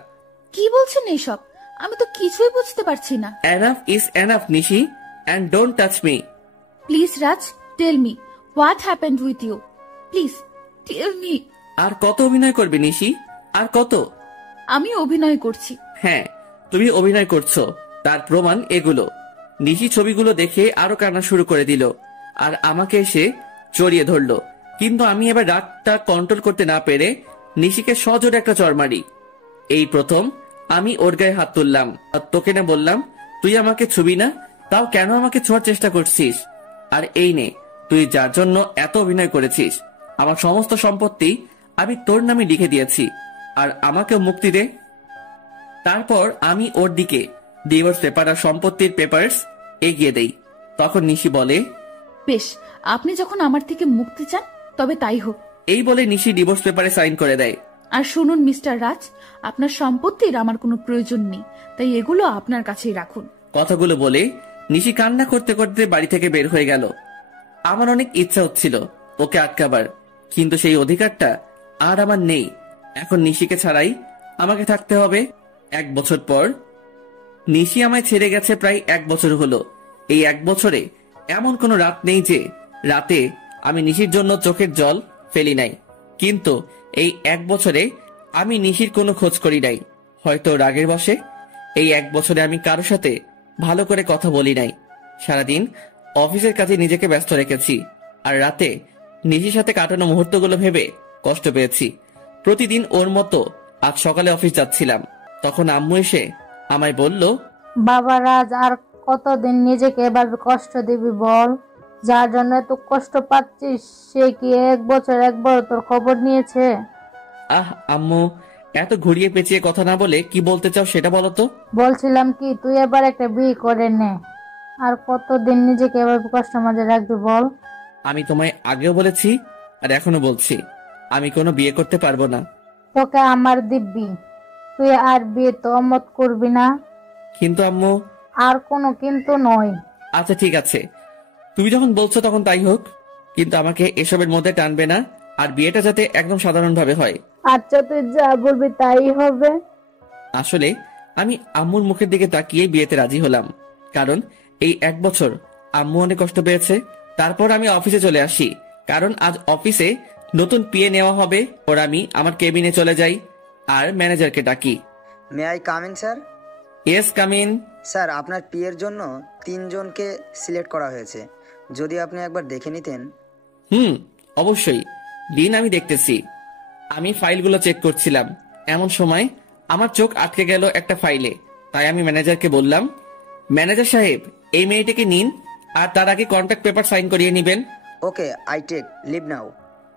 কি বলছেন এইসব? আমি তো কিছুই বুঝতে পারছি না। Enough is enough Nishi, and don't touch me. Please Raj, tell me what happened with you. Please tell me. আর কত অভিনয় করবে নিশি, আর কত? আমি অভিনয় করছি। হ্যাঁ, তুমি অভিনয় করছো, তার প্রমাণ এগুলো। নিশি ছবিগুলো দেখে আরো কান্না শুরু করে দিল আর আমাকে এসে জড়িয়ে ধরলো। কিন্তু আমি এবার রাগটা কন্ট্রোল করতে না পেরে নিশিকে সজোরে একটা চড় মারি। এই প্রথম আমি ওর গায়ে হাত তুললাম আর তোকে না বললাম তুই আমাকে ছুবি না, তাও কেন আমাকে ছোঁয়ার চেষ্টা করছিস? আর এই নে, তুই যার জন্য এত অভিনয় করেছিস, আমার সমস্ত সম্পত্তি আমি তোর নামে লিখে দিয়েছি, আর আমাকে মুক্তি দে। তারপর আমি ওর দিকে ডিভোর্স পেপার আর সম্পত্তির পেপারস এগিয়ে দেই। তখন নিশি বলে, বেশ, আপনি যখন আমার থেকে মুক্তি চান তবে তাই হোক। এই বলে নিশি ডিভোর্স পেপারে সাইন করে দেয়। আর শুনুন মিস্টার রাজ, আপনার সম্পত্তির আমার কোনো প্রয়োজন নেই, তাই এগুলো আপনার কাছেই রাখুন। কথাগুলো বলে নিশি কান্না করতে করতে বাড়ি থেকে বের হয়ে গেল। আমার অনেক ইচ্ছা হচ্ছিল ওকে আটকাবার, কিন্তু সেই অধিকারটা আর আমার নেই। এখন নিশিকে ছাড়াই আমাকে থাকতে হবে। 1 বছর পর নিশি আমায় ছেড়ে গেছে, প্রায় 1 বছর হলো। এই 1 বছরে এমন কোনো রাত নেই যে রাতে আমি নিশির জন্য চোখের জল ফেলি নাই। কিন্তু এই 1 বছরে আমি নিশির কোনো খোঁজ করি নাই, হয়তো রাগের বশে। এই 1 বছরে আমি কারোর সাথে ভালো করে কথা বলি নাই। সারাদিন অফিসের কাজে নিজেকে ব্যস্ত রেখেছি, আর রাতে নিশির সাথে কাটানো মুহূর্তগুলো ভেবে কষ্ট পেয়েছি। প্রতিদিন ওর মতো আজ সকালে অফিস যাচ্ছিলাম, তখন আম্মু এসে আমায় বলল, বাবা রাজ, আর কতদিন নিজেকে এভাবে কষ্ট দিবি বল? যার জন্য এত কষ্ট পাচ্ছিস সে কি 1 বছর একবার তোর খবর নিয়েছে? আহ আম্মু, এত ঘুরিয়ে পেঁচিয়ে কথা না বলে কি বলতে চাও সেটা বলো তো। বলছিলাম কি, তুই এবার একটা বিয়ে করে নে। আর কতদিন নিজেকে এভাবে কষ্টের মাঝে রাখবি বল? আমি তোমায় আগেও বলেছি আর এখনো বলছি, আমি কোনো বিয়ে করতে পারবো না। তোকে আমার দিব্যি, তুই আর বিয়ে তো অমত করবি না। কিন্তু আম্মু। আর কোনো কিন্তু নয়। আচ্ছা ঠিক আছে, তুমি যখন বলছো তখন তাই হোক, কিন্তু আমাকে এসবের মধ্যে টানবে না, আর বিয়েটা যাতে একদম সাধারণভাবে হয়। আচ্ছা, তুই যা বলবি তাই হবে। আসলে আমি আম্মুর মুখের দিকে তাকিয়ে বিয়েতে রাজি হলাম, কারণ এই 1 বছর আম্মু অনেক কষ্ট পেয়েছে। তারপর আমি অফিসে চলে আসি, কারণ আজ অফিসে নতুন পিএ নেওয়া হবে। ওর আমি আমার কেবিনে চলে যাই আর ম্যানেজারকে ডাকি। May I come in sir? Yes, come in. Sir, আপনার পিএর জন্য 3 জনকে সিলেক্ট করা হয়েছে, যদি আপনি একবার দেখে নিতেন। অবশ্যই দিন, আমি দেখতেছি। আমি ফাইলগুলো চেক করছিলাম, এমন সময় আমার চোখ আটকে গেল একটা ফাইলে। তাই আমি ম্যানেজারকে বললাম, ম্যানেজার সাহেব, এই মেয়েটাকে নিন, আর তার আগে কন্ট্রাক্ট পেপার সাইন করিয়ে নেবেন। Okay, I take leave now.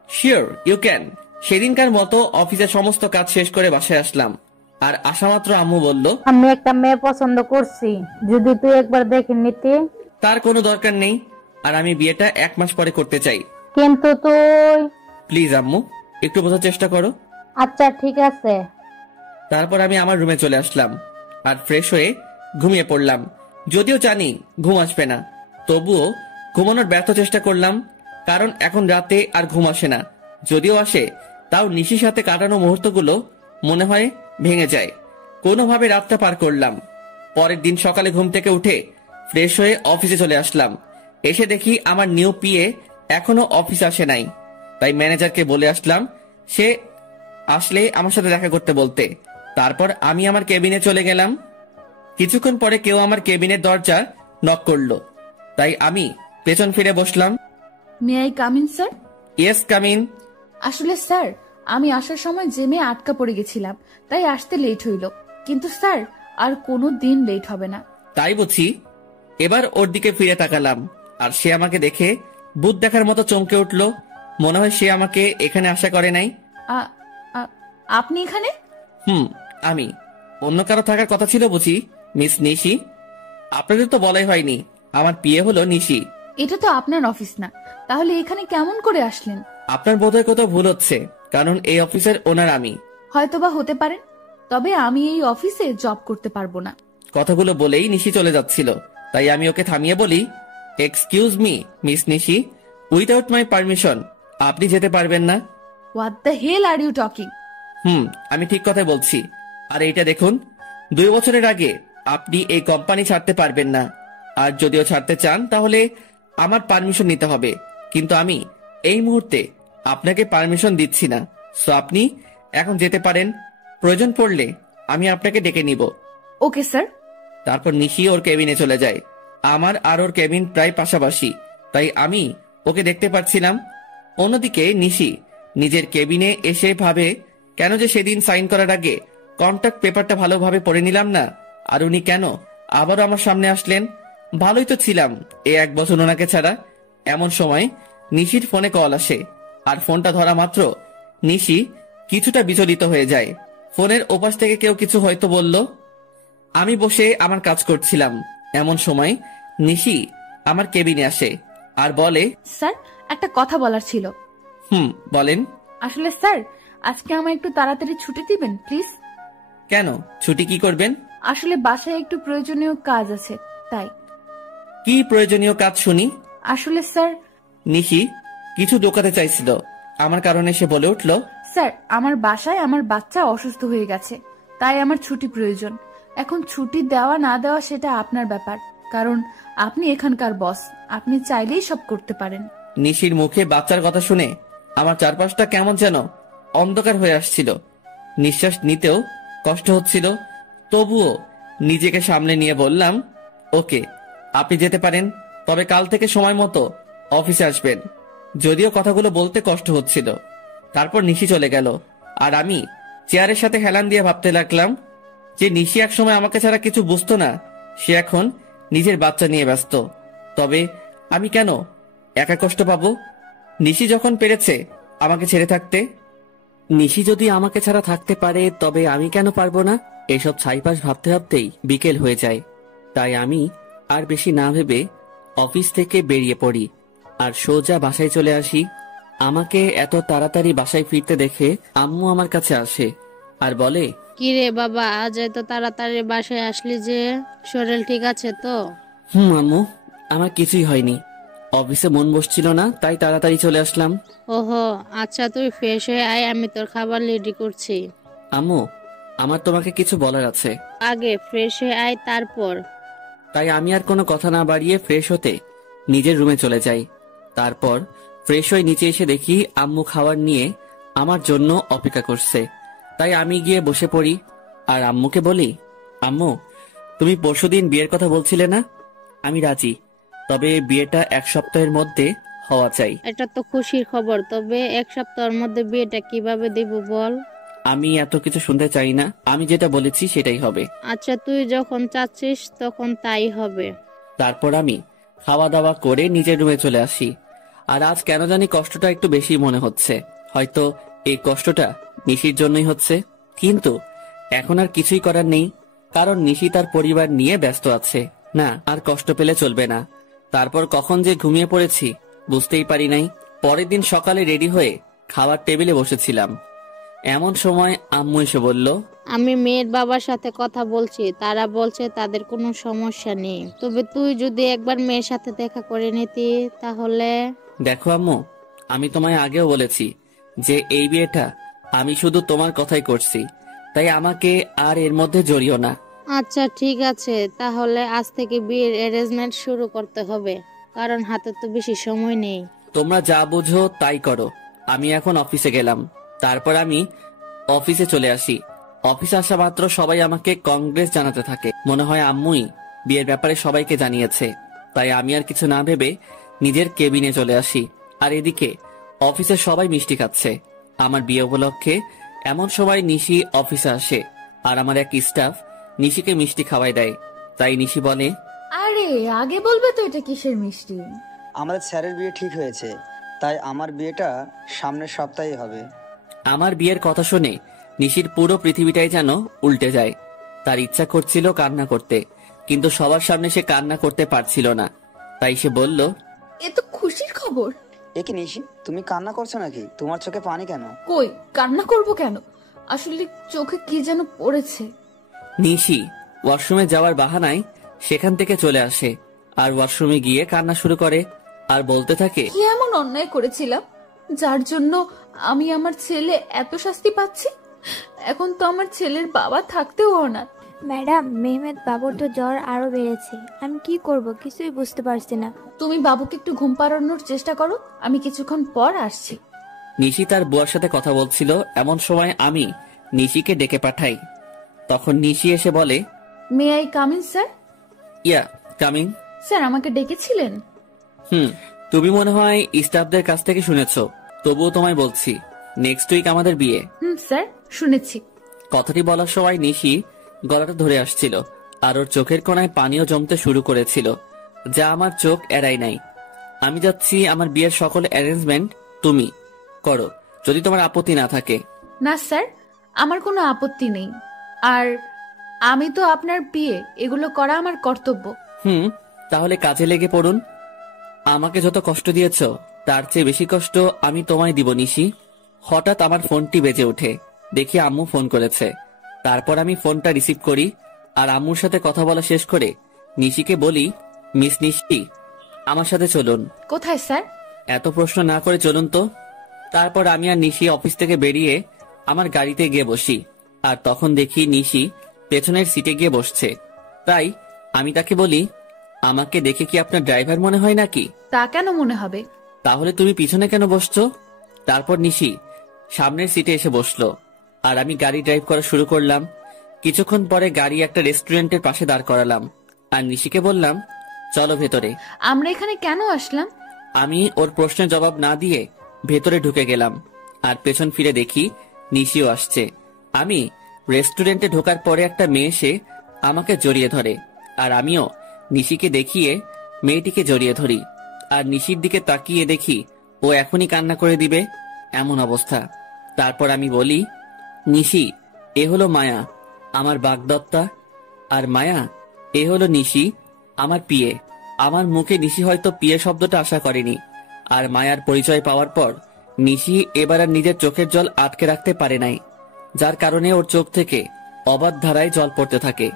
Sure, you can. সেদিনকার মতো অফিসের সমস্ত কাজ শেষ করে বাসায় আসলাম, আর আসামাত্র আম্মু বলল, আমি একটা মেয়ে পছন্দ করছি, যদি তুই একবার দেখে নিতি। তার কোনো দরকার নেই, আর আমি বিয়েটা 1 মাস পরে করতে চাই। কিন্তু তুই। প্লিজ আম্মু, একটু বোঝার চেষ্টা করো। আচ্ছা ঠিক আছে। তারপর আমি আমার রুমে চলে আসলাম আর ফ্রেশ হয়ে ঘুমিয়ে পড়লাম। যদিও জানি ঘুম আসবে না, তবুও ঘুমানোর ব্যর্থ চেষ্টা করলাম, কারণ এখন রাতে আর ঘুম আসে না। যদিও আসে, তাও নিশির সাথে কাটানো মুহূর্তগুলো মনে হয় ভেঙে যায়। কোনোভাবে রাতটা পার করলাম। পরের দিন সকালে ঘুম থেকে উঠে ফ্রেশ হয়ে অফিসে চলে আসলাম। এসে দেখি আমার নিউ পিএ এখনো অফিস আসে নাই। তাই ম্যানেজারকে বলে আসলাম সে আসলে আমার সাথে দেখা করতে বলতে। তারপর আমি আমার কেবিনে চলে গেলাম। কিছুক্ষণ পরে কেউ আমার কেবিনের দরজা নক করলো, তাই আমি পেছন ফিরে বসলাম। May I come in sir? Yes, come in. আসলে স্যার, আমি আসার সময় জেমে আটকা পড়ে গেছিলাম, তাই আসতে লেট হইল। কিন্তু স্যার, আর কোনো দিন লেট হবে না। তাই বুঝি। এবার ওর দিকে ফিরে তাকালাম, আর সে আমাকে দেখে ভূত দেখার মতো চমকে উঠলো। মনে হয় সে আমাকে এখানে আশা করে নাই। আপনি এখানে? আমি। অন্য কারো থাকার কথা ছিল বুঝি, মিস নিশি? আপনাদের তো বলাই হয়নি আমার পিএ হলো নিশি। এটা তো আপনার অফিস না, তাহলে এখানে কেমন করে আসলেন? আপনার বোধহয় কোথাও ভুল হচ্ছে, কারণ এই অফিসের ওনার আমি। হয়তোবা হতে পারেন, তবে আমি এই অফিসে জব করতে পারবো না। কথাগুলো বলেই নিশি চলে যাচ্ছিল, তাই আমি ওকে থামিয়ে বলি, excuse me miss Nishi, without my permission আপনি যেতে পারবেন না। What the hell are you talking? আমি ঠিক কথাই বলছি। আর এইটা দেখুন, 2 বছরের আগে আপনি এই কোম্পানি ছাড়তে পারবেন না, আর যদিও ছাড়তে চান তাহলে আমার পারমিশন নিতে হবে। কিন্তু আমি এই মুহূর্তে আপনাকে পারমিশন দিচ্ছি না, সো আপনি এখন যেতে পারেন। প্রয়োজন পড়লে আমি আপনাকে ডেকে নিব। Okay sir. তারপর নিশি ওর কেবিনে চলে যায়। আমার আর ওর কেবিন প্রায় পাশাপাশি, তাই আমি ওকে দেখতে পাচ্ছিলাম। অন্যদিকে নিশি নিজের কেবিনে এসে ভাবে, কেন যে সেদিন সাইন করার আগে কন্ট্রাক্ট পেপারটা ভালোভাবে পড়ে নিলাম না, আর উনি কেন আবারও আমার সামনে আসলেন। ভালোই তো ছিলাম এই 1 বছর ওনাকে ছাড়া। এমন সময় নিশির ফোনে কল আসে, আর ফোনটা ধরা মাত্র নিশি কিছুটা বিচলিত হয়ে যায়। ফোনের ওপাশ থেকে কেউ কিছু হয়তো বলল। আমি বসে আমার কাজ করছিলাম, এমন সময় নিশি আমার কেবিনে আসে আর বলে, স্যার, একটা কথা বলার ছিল। বলেন। আসলে স্যার, আজকে আমায় একটু তাড়াতাড়ি ছুটি দিবেন প্লিজ। কেন, ছুটি কি করবেন? আসলে বাসায় একটু প্রয়োজনীয় কাজ আছে, তাই। কি প্রয়োজনীয় কাজ শুনি? আসলে স্যার, নিশি কিছু দোকাতে চাইছিল, আমার কারণে সে বলে উঠল, স্যার, আমার বাসায় আমার বাচ্চা অসুস্থ হয়ে গেছে, তাই আমার ছুটি প্রয়োজন। এখন ছুটি দেওয়া না দেওয়া সেটা আপনার ব্যাপার, কারণ আপনি এখানকার বস, আপনি চাইলেই সব করতে পারেন। নিশির মুখে বাচ্চার কথা শুনে আমার চারপাশটা কেমন যেন অন্ধকার হয়ে আসছিল। নিঃশ্বাস নিতেও কষ্ট হচ্ছিল, তবুও নিজেকে সামলে নিয়ে বললাম, ওকে, আপনি যেতে পারেন, তবে কাল থেকে সময় মতো অফিসে আসবেন। যদিও কথাগুলো বলতে কষ্ট হচ্ছিল। তারপর নিশি চলে গেল, আর আমি চেয়ারের সাথে হেলান দিয়ে ভাবতে লাগলাম যে নিশি একসময় আমাকে ছাড়া কিছু বুঝতো না, সে এখন নিজের বাচ্চা নিয়ে ব্যস্ত। তবে আমি কেন একা কষ্ট পাবো? নিশি যখন পেরেছে আমাকে ছেড়ে থাকতে। নিশি যদি আমাকে ছাড়া থাকতে পারে তবে আমি কেন পারবো না? এসব ছাইপাশ ভাবতে ভাবতেই বিকেল হয়ে যায়। তাই আমি আর বেশি না ভেবে অফিস থেকে বেরিয়ে পড়ি আর সোজা বাসায় চলে আসি। আমাকে এত তাড়াতাড়ি বাসায় ফিরতে দেখে আম্মু আমার কাছে আসে আর বলে, কিরে বাবা, আজ এত তাড়াতাড়ি বাসায় আসলি যে? শরীর ঠিক আছে তো? আম্মু, আমার কিছুই হয়নি। অফিসে মন বসছিল না, তাই তাড়াতাড়ি চলে আসলাম। ওহো, আচ্ছা তুই ফ্রেশ হয়ে আয়, আমি তোর খাবার রেডি করছি। আম্মু, আমার তোমাকে কিছু বলার আছে। আগে ফ্রেশ হয়ে আয়, তারপর। তাই আমি আর কোনো কথা না বাড়িয়ে ফ্রেশ হতে নিজের রুমে চলে যাই। তারপর ফ্রেশ হয়ে নিচে এসে দেখি আম্মু খাবার নিয়ে আমার জন্য অপেক্ষা করছে। তাই আমি গিয়ে বসে পড়ি আর আম্মুকে বলি, আম্মু, তুমি পরশুদিন বিয়ের কথা বলছিলে না? আমি রাজি, তবে বিয়েটা 1 সপ্তাহের মধ্যে হওয়া চাই। এটা তো খুশির খবর, তবে 1 সপ্তাহের মধ্যে বিয়েটা কিভাবে দিব বল? আমি এত কিছু শুনতে চাই না, আমি যেটা বলেছি সেটাই হবে। আচ্ছা, তুই যখন চাচ্ছিস তখন তাই হবে। তারপর আমি খাওয়া দাওয়া করে নিজের রুমে চলে আসি। আর আজ কেন জানি কষ্টটা একটু বেশি মনে হচ্ছে। হয়তো এই কষ্টটা নিশির জন্যই হচ্ছে, কিন্তু এখন আর কিছুই করার নেই, কারণ নিশি তার পরিবার নিয়ে ব্যস্ত আছে। না, আর কষ্ট পেলে চলবে না। তারপর কখন যে ঘুমিয়ে পড়েছি বুঝতেই পারি নাই। পরের দিন সকালে রেডি হয়ে খাবার টেবিলে বসেছিলাম, এমন সময় আম্মু এসে বলল, আমি মেয়ের বাবার সাথে কথা বলছি, তারা বলছে তাদের কোনো সমস্যা নেই, তবে তুই যদি একবার মেয়ের সাথে দেখা করে নিতি তাহলে। দেখো আম্মু, আমি তোমায় আগেও বলেছি যে এই বিয়েটা আমি শুধু তোমার কথাই করছি, তাই আমাকে আর এর মধ্যে জড়িও না। আচ্ছা ঠিক আছে, তাহলে আজ থেকে বিয়ের অ্যারেঞ্জমেন্ট শুরু করতে হবে, কারণ হাতে তো বেশি সময় নেই। তোমরা যা বুঝো তাই করো। আমি এখন অফিসে গেলাম। তারপর আমি অফিসে চলে আসি। অফিসে আসা মাত্র সবাই আমাকে কংগ্রেস জানাতে থাকে। মনে হয় আম্মুই বিয়ের ব্যাপারে সবাইকে জানিয়েছে। তাই আমি আর কিছু না ভেবে নিজের কেবিনে চলে আসি। আর এদিকে অফিসে সবাই মিষ্টি খাচ্ছে আমার বিয়ে উপলক্ষে। এমন সময় নিশি অফিসে আসে আর আমার এক স্টাফ নিশিকে মিষ্টি খাওয়াই দেয়। তাই নিশি বলে, আরে আগে বলবে তো এটা কিসের মিষ্টি? আমাদের স্যারের বিয়ে ঠিক হয়েছে, তাই আমার বিয়েটা সামনের সপ্তাহে হবে। আমার বিয়ের কথা শুনে নিশির পুরো পৃথিবীটাই যেন উল্টে যায়। তার ইচ্ছা করছিল কান্না করতে, কিন্তু সবার সামনে সে কান্না করতে পারছিল না। তাই সে বলল, এ তো খুশির খবর। এ কি নিশি, তুমি কান্না করছো নাকি? তোমার চোখে পানি কেন? কই, কান্না করব কেন? আসলে চোখে কি যেন পড়েছে। নিশি ওয়াশরুমে যাওয়ার বাহানায় সেখান থেকে চলে আসে আর ওয়াশরুমে গিয়ে কান্না শুরু করে আর বলতে থাকে, কি এমন অন্যায় করেছিলাম যার জন্য আমি আমার ছেলে এত শাস্তি পাচ্ছি? এখন তো আমার ছেলের বাবা থাকতেও অনাথ। ম্যাডাম, মেহমেদ বাবুর তো জ্বর আরো বেড়েছে। আমি কি করব কিছুই বুঝতে পারছি না। তুমি বাবুকে একটু ঘুম পাড়ানোর চেষ্টা করো, আমি কিছুক্ষণ পর আসছি। নিশি তার বুয়ার সাথে কথা বলছিল। এমন সময় আমি নিশিকে ডেকে পাঠাই। তখন নিশি এসে বলে, may I come in sir? Yeah, coming. Sir আমাকে ডেকেছিলেন? তুমি মনে হয় স্টাফদের কাছ থেকে শুনেছো, তবুও তোমায় বলছি, নেক্সট উইক আমাদের বিয়ে। স্যার শুনেছি। কথাটি বলার সময় নিশি গলাটা ধরে আসছিল আর ওর চোখের কোণায় পানিও জমতে শুরু করেছিল, যা আমার চোখ এড়াই নাই। আমি যাচ্ছি, আমার বিয়ের সকল অ্যারেঞ্জমেন্ট তুমি করো, যদি তোমার আপত্তি না থাকে। না স্যার, আমার কোনো আপত্তি নেই। আর আমি তো আপনার বিয়ে, এগুলো করা আমার কর্তব্য। তাহলে কাজে লেগে পড়ুন। আমাকে যত কষ্ট দিয়েছ তার চেয়ে বেশি কষ্ট আমি তোমায় দিব নিশি। হঠাৎ আমার ফোনটি বেজে ওঠে, দেখি আম্মু ফোন করেছে। তারপর আমি ফোনটা রিসিভ করি আর আম্মুর সাথে কথা বলা শেষ করে নিশিকে বলি, মিস নিশি, আমার সাথে চলুন। কোথায় স্যার? এত প্রশ্ন না করে চলুন তো। তারপর আমি আর নিশি অফিস থেকে বেরিয়ে আমার গাড়িতে গিয়ে বসি। আর তখন দেখি নিশি পেছনের সিটে গিয়ে বসছে। তাই আমি তাকে বলি, আমাকে দেখে কি আপনার ড্রাইভার মনে হয় নাকি? তা কেন মনে হবে? তাহলে তুমি পিছনে কেন বসছো? তারপর নিশি সামনের সিটে এসে বসলো আর আমি গাড়ি ড্রাইভ করা শুরু করলাম। কিছুক্ষণ পরে গাড়ি একটা রেস্টুরেন্টের পাশে দাঁড় করালাম আর নিশিকে বললাম, চলো ভেতরে। আমরা এখানে কেন আসলাম? আমি ওর প্রশ্নের জবাব না দিয়ে ভেতরে ঢুকে গেলাম আর পেছন ফিরে দেখি নিশিও আসছে। আমি রেস্টুরেন্টে ঢোকার পরে একটা মেয়ে এসে আমাকে জড়িয়ে ধরে আর আমিও নিশিকে দেখিয়ে মেয়েটিকে জড়িয়ে ধরি। আর নিশির দিকে তাকিয়ে দেখি ও এখনই কান্না করে দিবে এমন অবস্থা। তারপর আমি বলি, নিশি, এ হলো মায়া, আমার বাগদত্তা। আর মায়া, এ হলো নিশি, আমার পিয়ে। আমার মুখে নিশি হয়তো পিয়ে শব্দটা আশা করেনি। আর মায়ার পরিচয় পাওয়ার পর নিশি এবার আর নিজের চোখের জল আটকে রাখতে পারে নাই, যার কারণে ওর চোখ থেকে অবাধ ধারায় জল পড়তে থাকে।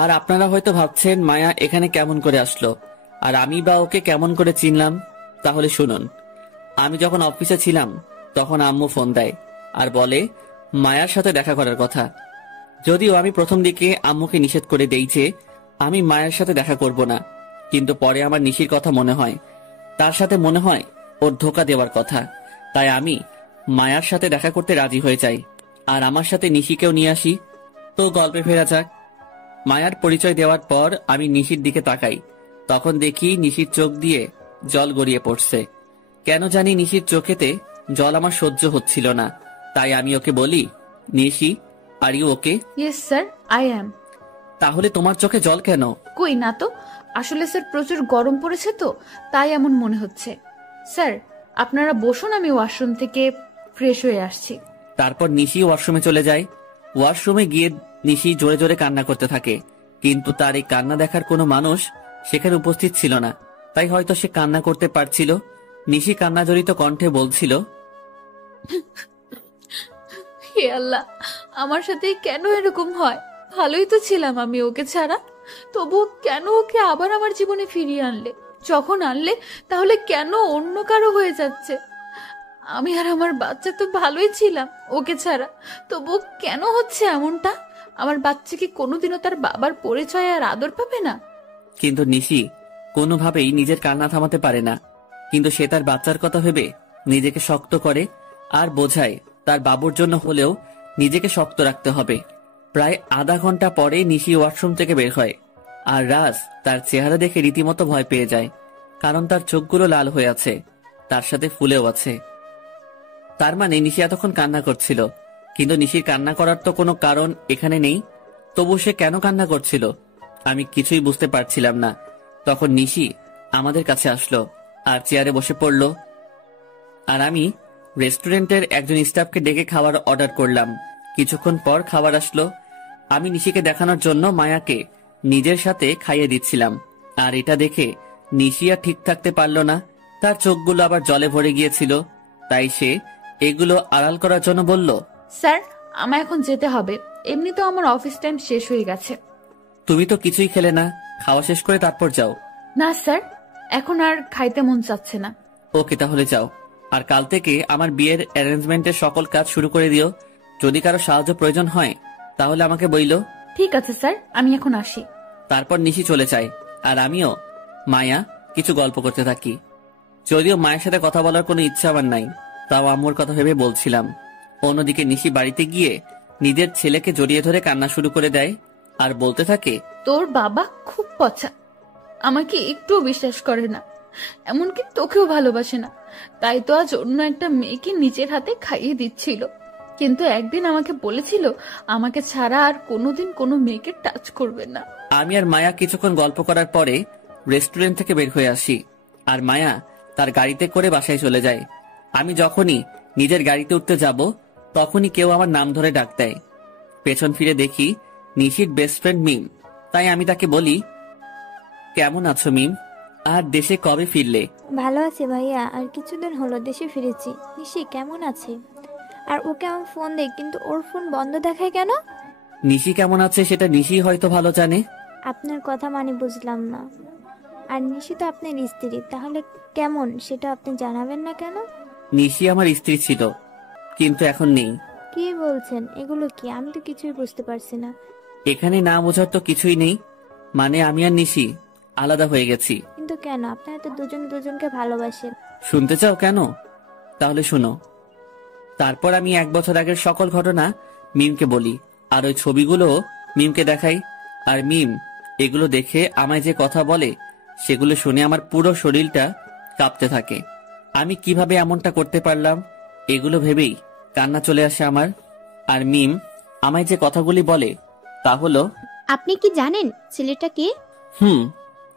আর আপনারা হয়তো ভাবছেন মায়া এখানে কেমন করে আসলো, আর আমি বা ওকে কেমন করে চিনলাম। তাহলে শুনুন, আমি যখন অফিসে ছিলাম তখন আম্মু ফোন দেয় আর বলে মায়ার সাথে দেখা করার কথা। যদিও আমি প্রথম দিকে আম্মুকে নিষেধ করে দেই যে আমি মায়ের সাথে দেখা করব না, কিন্তু পরে আমার নিশির কথা মনে হয়, তার সাথে মনে হয় ওর ধোঁকা দেওয়ার কথা। তাই আমি মায়ার সাথে দেখা করতে রাজি হয়ে যাই আর আমার সাথে নিশিকেও নিয়ে আসি। তো গল্পে ফেরা যাক। মায়ার পরিচয় দেওয়ার পর আমি নিশির দিকে তাকাই, তখন দেখি নিশির চোখ দিয়ে জল গড়িয়ে পড়ছে। কেন জানি নিশির চোখেতে জল আমার সহ্য হচ্ছিল না। তাই আমি ওকে বলি, Nishi, are you okay? Yes sir, I am. তাহলে তোমার চোখে জল কেন? কই না তো, আসলে স্যার প্রচুর গরম পড়েছে তো, তাই এমন মনে হচ্ছে। স্যার আপনারা বসুন, আমি ওয়াশরুম থেকে ফ্রেশ হয়ে আসছি। তারপর নিশি ওয়াশরুমে চলে যায়। ওয়াশরুমে গিয়ে নিশি জোরে জোরে কান্না করতে থাকে, কিন্তু তার এই কান্না দেখার কোনো মানুষ সেখানে উপস্থিত ছিল না, তাই হয়তো সে কান্না করতে পারছিল। নিশি কান্না জড়িত কণ্ঠে বলছিল, হে আল্লাহ, আমার সাথে কেন এরকম হয়? ভালোই তো ছিলাম আমি ওকে ছাড়া, তবুও কেন ওকে আবার আমার জীবনে ফিরিয়ে আনলে? যখন আনলে তাহলে কেন অন্য কারো হয়ে যাচ্ছে? আমি আর আমার বাচ্চা তো ভালোই ছিলাম ওকে ছাড়া, তবুও কেন হচ্ছে এমনটা? আমার বাচ্চা কি কোনোদিনও তার বাবার পরিচয় আর আদর পাবে না? কিন্তু নিশি কোনোভাবেই নিজের কান্না থামাতে পারে না। কিন্তু সে তার বাচ্চার কথা ভেবে নিজেকে শক্ত করে আর বোঝায় তার বাবুর জন্য হলেও নিজেকে শক্ত রাখতে হবে। প্রায় আধা ঘন্টা পরে নিশি ওয়াশরুম থেকে বের হয়, আর রাজ তার চেহারা দেখে রীতিমতো ভয় পেয়ে যায়, কারণ তার চোখগুলো লাল হয়ে আছে, তার সাথে ফুলেও আছে। তার মানে নিশি এতক্ষণ কান্না করছিল, কিন্তু নিশির কান্না করার তো কোনো কারণ এখানে নেই। তবু সে কেন কান্না করছিল আমি কিছুই বুঝতে পারছিলাম না। তখন নিশি আমাদের কাছে আসলো আর চেয়ারে বসে পড়ল, আর আমি রেস্টুরেন্টের একজন স্টাফকে ডেকে খাবার অর্ডার করলাম। কিছুক্ষণ পর খাবার আসলো। আমি নিশিকে দেখানোর জন্য মায়াকে নিজের সাথে খাইয়ে দিচ্ছিলাম, আর এটা দেখে নিশি আর ঠিক থাকতে পারল না, তার চোখগুলো আবার জলে ভরে গিয়েছিল। তাই সে এগুলো আড়াল করার জন্য বলল, স্যার আমায় এখন যেতে হবে, এমনি তো আমার অফিস টাইম শেষ হয়ে গেছে। তুমি তো কিছুই খেলে না, খাওয়া শেষ করে তারপর যাও। না স্যার, এখন আর খাইতে মন চাচ্ছে না। ওকে, তাহলে যাও। আর কাল থেকে আমার বিয়ের অ্যারেঞ্জমেন্টের সকল কাজ শুরু করে দিও। যদি কারো সাহায্য প্রয়োজন হয় তাহলে আমাকে বইলো। ঠিক আছে স্যার, আমি এখন আসি। তারপর নিশি চলে যায়, আর আমিও মায়া কিছু গল্প করতে থাকি। যদিও মায়ের সাথে কথা বলার কোনো ইচ্ছা আমার নাই, তাও আম্মুর কথা ভেবে বলছিলাম। অন্যদিকে নিশি বাড়িতে গিয়ে নিজের ছেলেকে জড়িয়ে ধরে কান্না শুরু করে দেয় আর বলতে থাকে, তোর বাবা খুব পচা, আমাকে একটুও বিশ্বাস করে না, এমনকি তোকেও ভালোবাসে না। তাই তো আজ অন্য একটা মেয়েকে নিজের হাতে খাইয়ে দিচ্ছিল, কিন্তু একদিন আমাকে বলেছিল আমাকে ছাড়া আর কোনোদিন কোনো মেয়েকে টাচ করবে না। আমি আর মায়া কিছুক্ষণ গল্প করার পরে রেস্টুরেন্ট থেকে বের হয়ে আসি, আর মায়া তার গাড়িতে করে বাসায় চলে যায়। আমি যখনই নিজের গাড়িতে উঠতে যাব তখনই কেউ আমার নাম ধরে ডাক দেয়। পেছন ফিরে দেখি নিশির বেস্ট ফ্রেন্ড মিম। তাই আমি তাকে বলি, কেমন আছো মিম, আর দেশে কবে ফিরলে? ভালো আছি ভাইয়া, আর কিছুদিন হলো দেশে ফিরেছি। নিশি কেমন আছে? আর ওকে আমি ফোন দেই, কিন্তু ওর ফোন বন্ধ দেখায় কেন? নিশি কেমন আছে সেটা নিশি হয়তো ভালো জানে। আপনার কথা মানে বুঝলাম না। আর নিশি তো আপনার স্ত্রী, তাহলে কেমন সেটা আপনি জানাবেন না কেন? নিশি আমার স্ত্রী ছিল, কিন্তু এখন নেই। কি বলছেন এগুলো? কি আমি তো কিছুই বুঝতে পারছি না। এখানে না বোঝার তো কিছুই নেই, মানে আমি আর নিশি আলাদা হয়ে গেছি। কিন্তু কেন? আপনারা তো দুজন দুজনকে ভালোবাসেন। শুনতে চাও কেন? তাহলে শুনো। তারপর আমি 1 বছর আগের সকল ঘটনা মিমকে বলি, আর ওই ছবিগুলো মিমকে দেখাই। আর মিম এগুলো দেখে আমায় যে কথা বলে সেগুলো শুনে আমার পুরো শরীরটা কাঁপতে থাকে। আমি কিভাবে এমনটা করতে পারলাম এগুলো ভেবেই কান্না চলে আসে আমার। আর মিম আমায় যে কথাগুলি বলে তা হলো, আপনি কি জানেন ছেলেটা কে?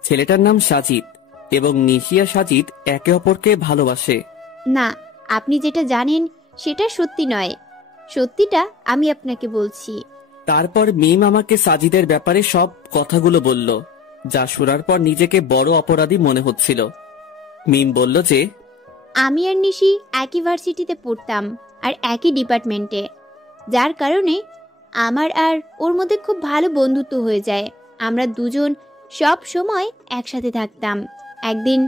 ছেলেটার নাম সাজিদ, এবং নিশি আর সাজিদ একে অপরকে ভালোবাসে। না, আপনি যেটা জানেন সেটা সত্যি নয়। সত্যিটা আমি আপনাকে বলছি। তারপর মিম আমাকে সাজিদের ব্যাপারে সব কথাগুলো বলল, যা শোনার পর নিজেকে বড় অপরাধী মনে হচ্ছিল। মিম বলল যে আমি আর নিশি একই ভার্সিটিতে পড়তাম আর একই ডিপার্টমেন্টে, যার কারণে আমার আর ওর মধ্যে খুব ভালো বন্ধুত্ব হয়ে যায়। আমরা দুজন সব সময় একসাথে থাকতাম। একদিন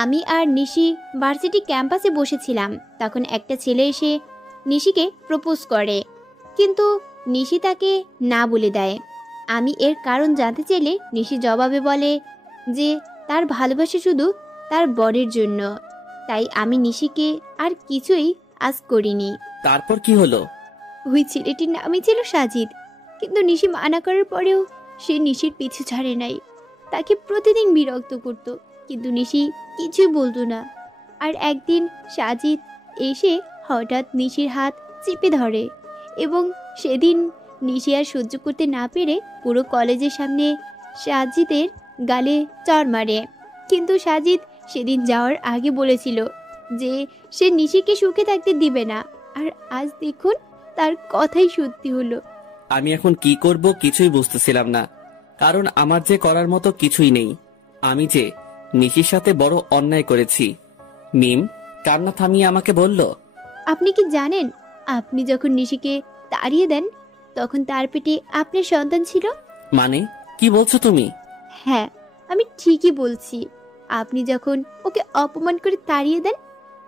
আমি আর নিশি ভার্সিটি ক্যাম্পাসে বসেছিলাম, তখন একটা ছেলে এসে নিশিকে প্রপোজ করে, কিন্তু নিশি তাকে না বলে দেয়। আমি এর কারণ জানতে চাইলে নিশি জবাবে বলে যে তার ভালোবাসা শুধু তার বরের জন্য, তাই আমি নিশিকে আর কিছুই আজ করিনি। তারপর কি হলো? ওই ছেলেটির নামই ছিল সাজিদ, কিন্তু নিশি মানা করার পরেও সে নিশির পিছু ছাড়ে নাই। তাকে প্রতিদিন বিরক্ত করত, কিন্তু নিশি কিছুই বলতো না। আর একদিন সাজিদ এসে হঠাৎ নিশির হাত চেপে ধরে এবং সেদিন নিশি আর সহ্য করতে না পেরে পুরো কলেজের সামনে সাজিদের গালে চড় মারে। কিন্তু সাজিদ সেদিন যাওয়ার আগে বলেছিল যে সে নিশিকে সুখে থাকতে দিবে না, আর আজ দেখুন তার কথাই সত্যি হলো। আমি এখন কি করব কিছুই বুঝতেছিলাম না, কারণ আমার যে করার মতো কিছুই নেই। আমি যে নিশির সাথে বড় অন্যায় করেছি। মিম কান্না থামিয়ে আমাকে বলল, আপনি কি জানেন, আপনি যখন নিশিকে তাড়িয়ে দেন তখন তার পেটে আপনার সন্তান ছিল? মানে কি বলছো তুমি? হ্যাঁ, আমি ঠিকই বলছি। আপনি যখন ওকে অপমান করে তাড়িয়ে দেন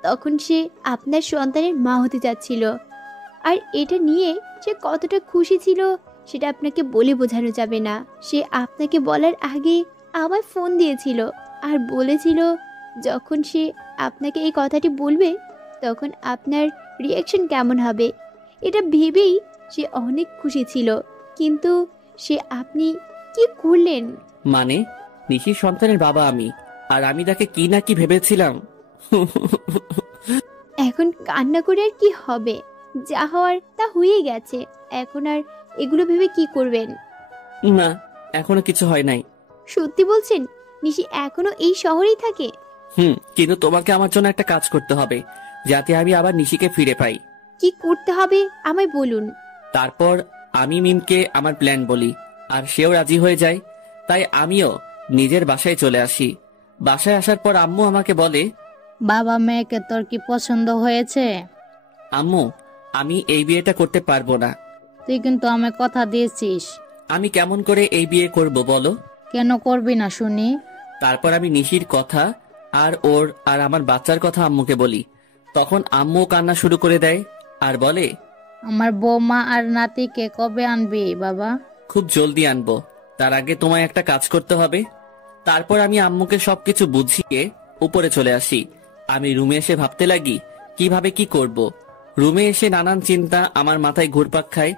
তখন সে আপনার সন্তানের মা হতে যাচ্ছিল। আর এটা নিয়ে সে কতটা খুশি ছিল সেটা আপনাকে বলে বোঝানো যাবে না। সে আপনাকে বলার আগে আমার ফোন দিয়েছিল আর বলেছিল যখন সে আপনাকে এই কথাটি বলবে তখন আপনার রিয়াকশন কেমন হবে, এটা ভেবেই সে অনেক খুশি ছিল। কিন্তু আপনি কি করলেন? মানে নিশির সন্তানের বাবা আমি, আর আমি তাকে কি না কি ভেবেছিলাম। এখন কান্না করে আর কি হবে? যা হওয়ার তা হয়ে গেছে, এখন আর এগুলো ভেবে কি করবেন? না, এখনো কিছু হয় নাই। সত্যি বলছেন? নিশি এখনো এই শহরেই থাকে? কিন্তু তোমাকে আমার জন্য একটা কাজ করতে হবে, যাতে আমি আবার নিশিকে ফিরে পাই। কি করতে হবে আমায় বলুন। তারপর আমি মিমকে আমার প্ল্যান বলি, আর সেও রাজি হয়ে যায়। তাই আমিও নিজের বাসায় চলে আসি। বাসায় আসার পর আম্মু আমাকে বলে, বাবা মেয়েকে তোর কি পছন্দ হয়েছে? আম্মু, আমি এই বিয়েটা করতে পারবো না। তুই কিন্তু আমায় কথা দিয়েছিস। আমি কেমন করে এই বিয়ে করব বলো? কেন করবি না শুনি? তারপর আমি নিশির কথা আর ওর আর আমার বাচ্চার কথা আম্মুকে বলি। তখন আম্মু কান্না শুরু করে দেয় আর বলে, আমার বৌমা আর নাতিকে কবে আনবি বাবা? খুব জলদি আনবো, তার আগে তোমায় একটা কাজ করতে হবে। তারপর আমি আম্মুকে সবকিছু বুঝিয়ে উপরে চলে আসি। আমি রুমে এসে ভাবতে লাগি কিভাবে কি করব। রুমে এসে নানান চিন্তা আমার মাথায় ঘুরপাক খায়,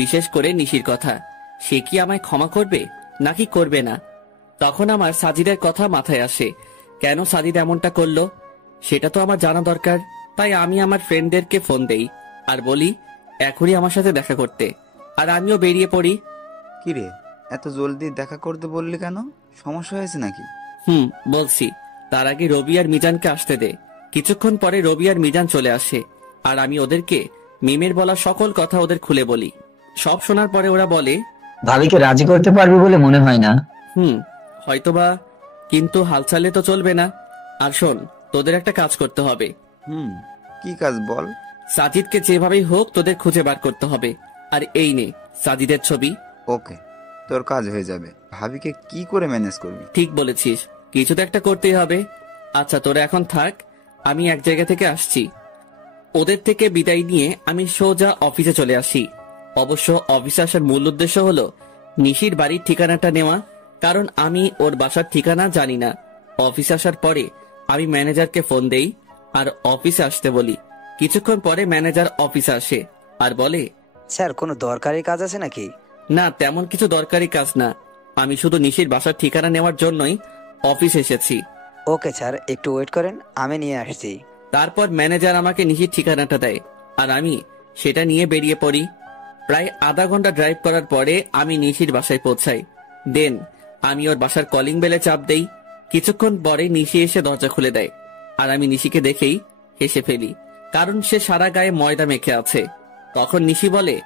বিশেষ করে নিশির কথা। সে কি আমায় ক্ষমা করবে নাকি করবে না? তখন আমার সাজিদের কথা মাথায় আসে। কেন সাজিদ এমনটা করলো সেটা তো আমার জানা দরকার। তাই আমি আমার ফ্রেন্ডদেরকে ফোন দেই আর বলি এখনই আমার সাথে দেখা করতে, আর আমিও বেরিয়ে পড়ি। কিরে, এত জলদি দেখা করতে বললি কেন? সমস্যা হয়েছে নাকি? বলছি। তার আগে রবি আর মিজানকে আসতে দে। কিছুক্ষণ পরে রবি আর মিজান চলে আসে, আর আমি ওদেরকে মিমের বলা সকল কথা ওদের খুলে বলি। সব শোনার পরে ওরা বলে, ভাবিকে রাজি করতে পারবি বলে মনে হয় না। হয়তোবা, কিন্তু হাল ছাড়লে তো চলবে না। আর শোন, তোদের একটা কাজ করতে হবে। কি কাজ বল? সাজিদকে যেভাবেই হোক তোদের খুঁজে বার করতে হবে। আর এই নে সাজিদের ছবি। ওকে, তোর কাজ হয়ে যাবে। ভাবিকে কি করে ম্যানেজ করবি? ঠিক বলেছিস, কিছু তো একটা করতেই হবে। আচ্ছা তোরা এখন থাক, আমি এক জায়গা থেকে আসছি। ওদের থেকে বিদায় নিয়ে আমি সোজা অফিসে চলে আসি। অবশ্য অফিসে আসার মূল উদ্দেশ্য হলো নিশির বাড়ির ঠিকানাটা নেওয়া, কারণ আমি ওর বাসার ঠিকানা জানি না। অফিসে আসার পরে আমি ম্যানেজারকে ফোন দেই আর অফিসে আসতে বলি। কিছুক্ষণ পরে ম্যানেজার অফিসে আসে আর বলে, স্যার কোনো দরকারি কাজ আছে নাকি? না, তেমন কিছু দরকারি কাজ না, আমি শুধু নিশির বাসার ঠিকানা নেওয়ার জন্যই অফিসে এসেছি। ওকে স্যার, একটু ওয়েট করেন, আমি নিয়ে আসছি। তারপর ম্যানেজার আমাকে নিশির ঠিকানাটা দেয় আর আমি সেটা নিয়ে বেরিয়ে পড়ি। প্রায় আধা ঘন্টা ড্রাইভ করার পরে আমি নিশির বাসায় পৌঁছাই। দেন আমি ওর বাসার কলিং বেলে চাপ দেই। কিছুক্ষণ পরে নিশি এসে দরজা খুলে দেয়, আর আমি নিশিকে দেখেই হেসে ফেলি, কারণ সে সারা গায়ে ময়দা মেখে আছে। তখন নিশি বলে,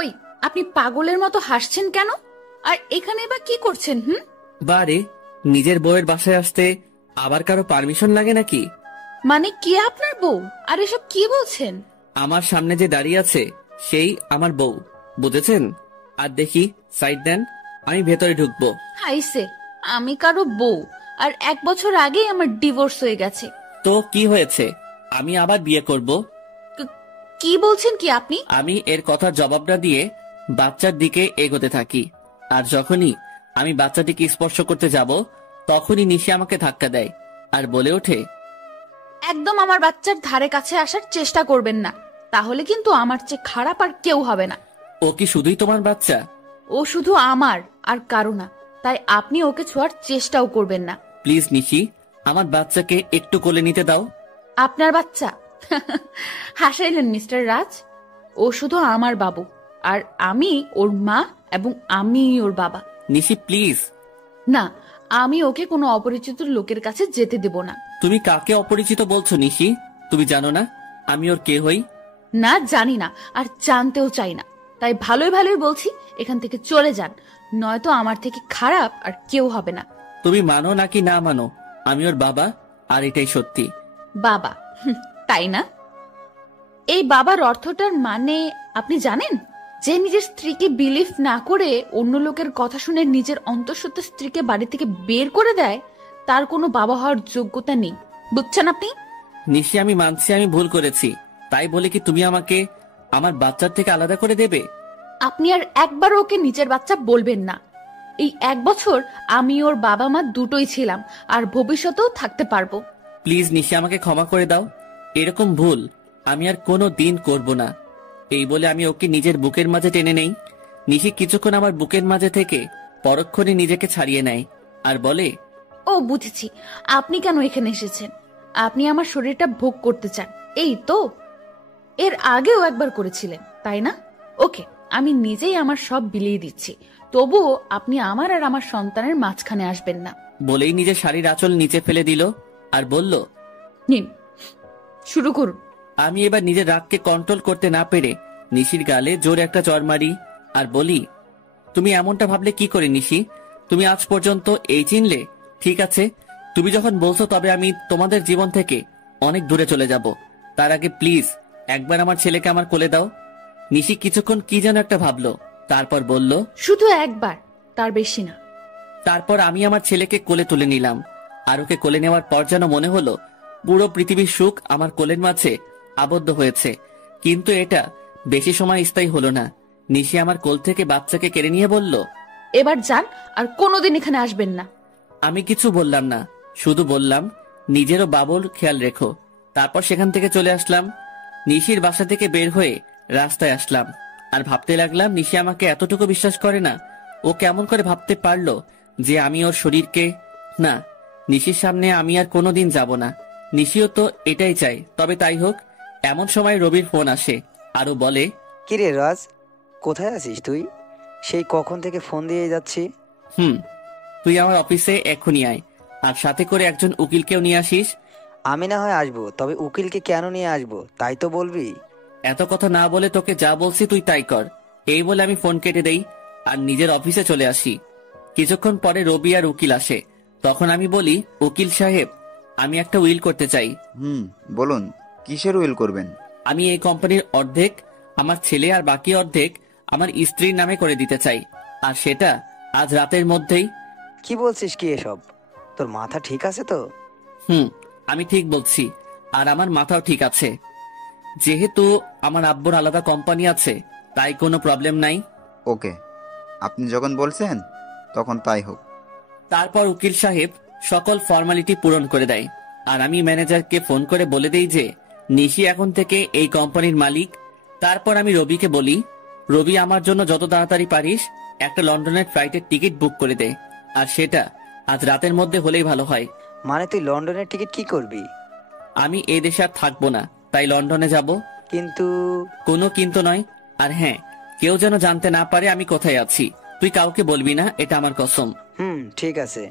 ওই আপনি পাগলের মতো হাসছেন কেন? আর এখানে বা কি করছেন? বারে, নিজের বউয়ের বাসায় আসতে আবার কারো পারমিশন লাগে নাকি? মানে কি আপনার বউ? আর এসব কি বলছেন? আমার সামনে যে দাঁড়িয়ে আছে সেই আমার বউ, বুঝেছেন? আর দেখি সাইড দেন, আমি ভেতরে ঢুকবো। হাইসে, আমি কারো বউ? আর 1 বছর আগেই আমার ডিভোর্স হয়ে গেছে। তো কি হয়েছে? আমি আবার বিয়ে করব। কি বলছেন কি আপনি? আমি এর কথার জবাবটা দিয়ে বাচ্চার দিকে এগোতে থাকি। আর যখনই আমি বাচ্চাটিকে স্পর্শ করতে যাব, তখনই নিশি আমাকে ধাক্কা দেয় আর বলে ওঠে, একদম আমার বাচ্চার ধারে কাছে আসার চেষ্টা করবেন না, তাহলে কিন্তু আমার চেয়ে খারাপ আর কেউ হবে না। ও কি শুধুই তোমার বাচ্চা? ও শুধু আমার আর কারো না, তাই আপনি ওকে ছোঁয়ার চেষ্টাও করবেন না। প্লিজ নিশি, আমার বাচ্চাকে একটু কোলে নিতে দাও। আপনার বাচ্চা? হাসাইলেন মিস্টার রাজ। ও শুধু আমার বাবু, আর আমি ওর মা, এবং আমি ওর বাবা। নিশি প্লিজ। না, আমি ওকে কোনো অপরিচিত লোকের কাছে যেতে দেব না। তুমি কাকে অপরিচিত বলছো নিশি? তুমি জানো না আমি ওর কে হই? না, জানি না, আর জানতেও চাই না। তাই ভালোই ভালোই বলছি, এখান থেকে চলে যান, নয়তো আমার থেকে খারাপ আর কেউ হবে না। তুমি মানো নাকি না মানো, আমি ওর বাবা, আর এটাই সত্যি। বাবা? তাই না? এই বাবার অর্থটার মানে আপনি জানেন? যে নিজের স্ত্রীকে বিলিভ না করে অন্য লোকের কথা শুনে নিজের অন্তঃসত্ত্বা স্ত্রীকে বাড়ি থেকে বের করে দেয়, তার কোনো বাবা হওয়ার যোগ্যতা নেই, বুঝছেন আপনি? নিশি, আমি মানছি আমি ভুল করেছি, তাই বলে কি তুমি আমাকে আমার বাচ্চার থেকে আলাদা করে দেবে? আপনি আর একবার ওকে নিজের বাচ্চা বলবেন না। এই 1 বছর আমি ওর বাবা মা দুটোই ছিলাম, আর ভবিষ্যতেও থাকতে পারবো। প্লিজ নিশি, আমাকে ক্ষমা করে দাও। এরকম ভুল আমি আর কোনো দিন করব না। এই বলে আমি ওকে নিজের বুকের মাঝে টেনে নেই। নিশি কিছুক্ষণ আমার বুকের মাঝে থেকে পরক্ষণে নিজেকে ছাড়িয়ে নেয় আর বলে, ও বুঝেছি, আপনি কেন এখানে এসেছেন। আপনি আমার শরীরটা ভোগ করতে চান, এই তো? এর আগেও একবার করেছিলেন, তাই না? ওকে, আমি নিজেই আমার সব বিলিয়ে দিচ্ছি, তবুও আপনি আমার আর আমার সন্তানের মাঝখানে আসবেন না। বলেই নিজের শাড়ির আঁচল নিচে ফেলে দিল আর বলল, নিন, শুরু করুন। আমি এবার নিজের রাগকে কন্ট্রোল করতে না পেরে নিশির গালে জোরে একটা চড় মারি আর বলি, তুমি এমনটা ভাবলে কি করে নিশি? তুমি আজ পর্যন্ত এই চিনলে? ঠিক আছে, তুমি যখন বলছো তবে আমি তোমাদের জীবন থেকে অনেক দূরে চলে যাব। তার আগে প্লিজ একবার আমার ছেলেকে আমার কোলে দাও। নিশি কিছুক্ষণ কি যেন একটা ভাবলো, তারপর বলল, শুধু একবার, তার বেশি না। তারপর আমি আমার ছেলেকে কোলে তুলে নিলাম, আর ওকে কোলে নেওয়ার পর যেন মনে হলো পুরো পৃথিবীর সুখ আমার কোলের মাঝে আবদ্ধ হয়েছে। কিন্তু এটা বেশি সময় স্থায়ী হলো না। নিশি আমার কোল থেকে বাচ্চাকে কেড়ে নিয়ে বলল, এবার যান, আর কোনোদিন এখানে আসবেন না। আমি কিছু বললাম না, শুধু বললাম নিজেরও বাবুর খেয়াল রেখো। তারপর সেখান থেকে চলে আসলাম। নিশির বাসা থেকে বের হয়ে রাস্তায় আসলাম আর ভাবতে লাগলাম, নিশি আমাকে এতটুকু বিশ্বাস করে না। ও কেমন করে ভাবতে পারলো যে আমি ওর শরীরকে? না, নিশির সামনে আমি আর কোনোদিন যাব না। নিশিও তো এটাই চাই। তবে তাই হোক। এমন সময় রবির ফোন আসে আরো বলে, কিরে রাজ, কোথায় আছিস তুই? সেই কখন থেকে ফোন দিয়ে যাচ্ছি। তুই আমার অফিসে এখনই আয়, আর সাথে করে একজন উকিলকেও নিয়ে আসিস। আমি না হয় আসবো, তবে উকিলকে কেন নিয়ে আসবো তাই তো বলবি। এত কথা না বলে তোকে যা বলছি তুই তাই কর। এই বলে আমি ফোন কেটে দেই আর নিজের অফিসে চলে আসি। কিছুক্ষণ পরে রবি আর উকিল আসে। তখন আমি বলি, উকিল সাহেব, আমি একটা উইল করতে চাই। বলুন, কিসের উইল করবেন? আমি এই কোম্পানির অর্ধেক আমার ছেলে আর বাকি অর্ধেক আমার স্ত্রীর নামে করে দিতে চাই, আর সেটা আজ রাতের মধ্যেই। কি বলছিস কি এসব? তোর মাথা ঠিক আছে তো? আমি ঠিক বলছি, আর আমার মাথাও ঠিক আছে। যেহেতু আমার আব্বুর আলাদা কোম্পানি আছে, তাই কোনো প্রবলেম নাই। ওকে, আপনি যখন বলছেন তখন তাই হোক। তারপর উকিল সাহেব সকল ফর্মালিটি পূরণ করে দেয়, আর আমি ম্যানেজারকে ফোন করে বলে দেই যে নিশি এখন থেকে এই কোম্পানির মালিক। তারপর আমি রবিকে বলি, রবি, আমার জন্য যত তাড়াতাড়ি পারিস একটা লন্ডনের ফ্লাইটের টিকিট বুক করে দে, আর সেটা আজ রাতের মধ্যে হলেই ভালো হয়। মানে তুই লন্ডনের টিকিট কি করবি? আমি এই দেশে আর থাকবো না, তাই লন্ডনে যাব। কিন্তু? কোনো কিন্তু নয়। আর হ্যাঁ, কেউ যেন জানতে না পারে আমি কোথায় আছি। তুই কাউকে বলবি না, এটা আমার কসম। ঠিক আছে।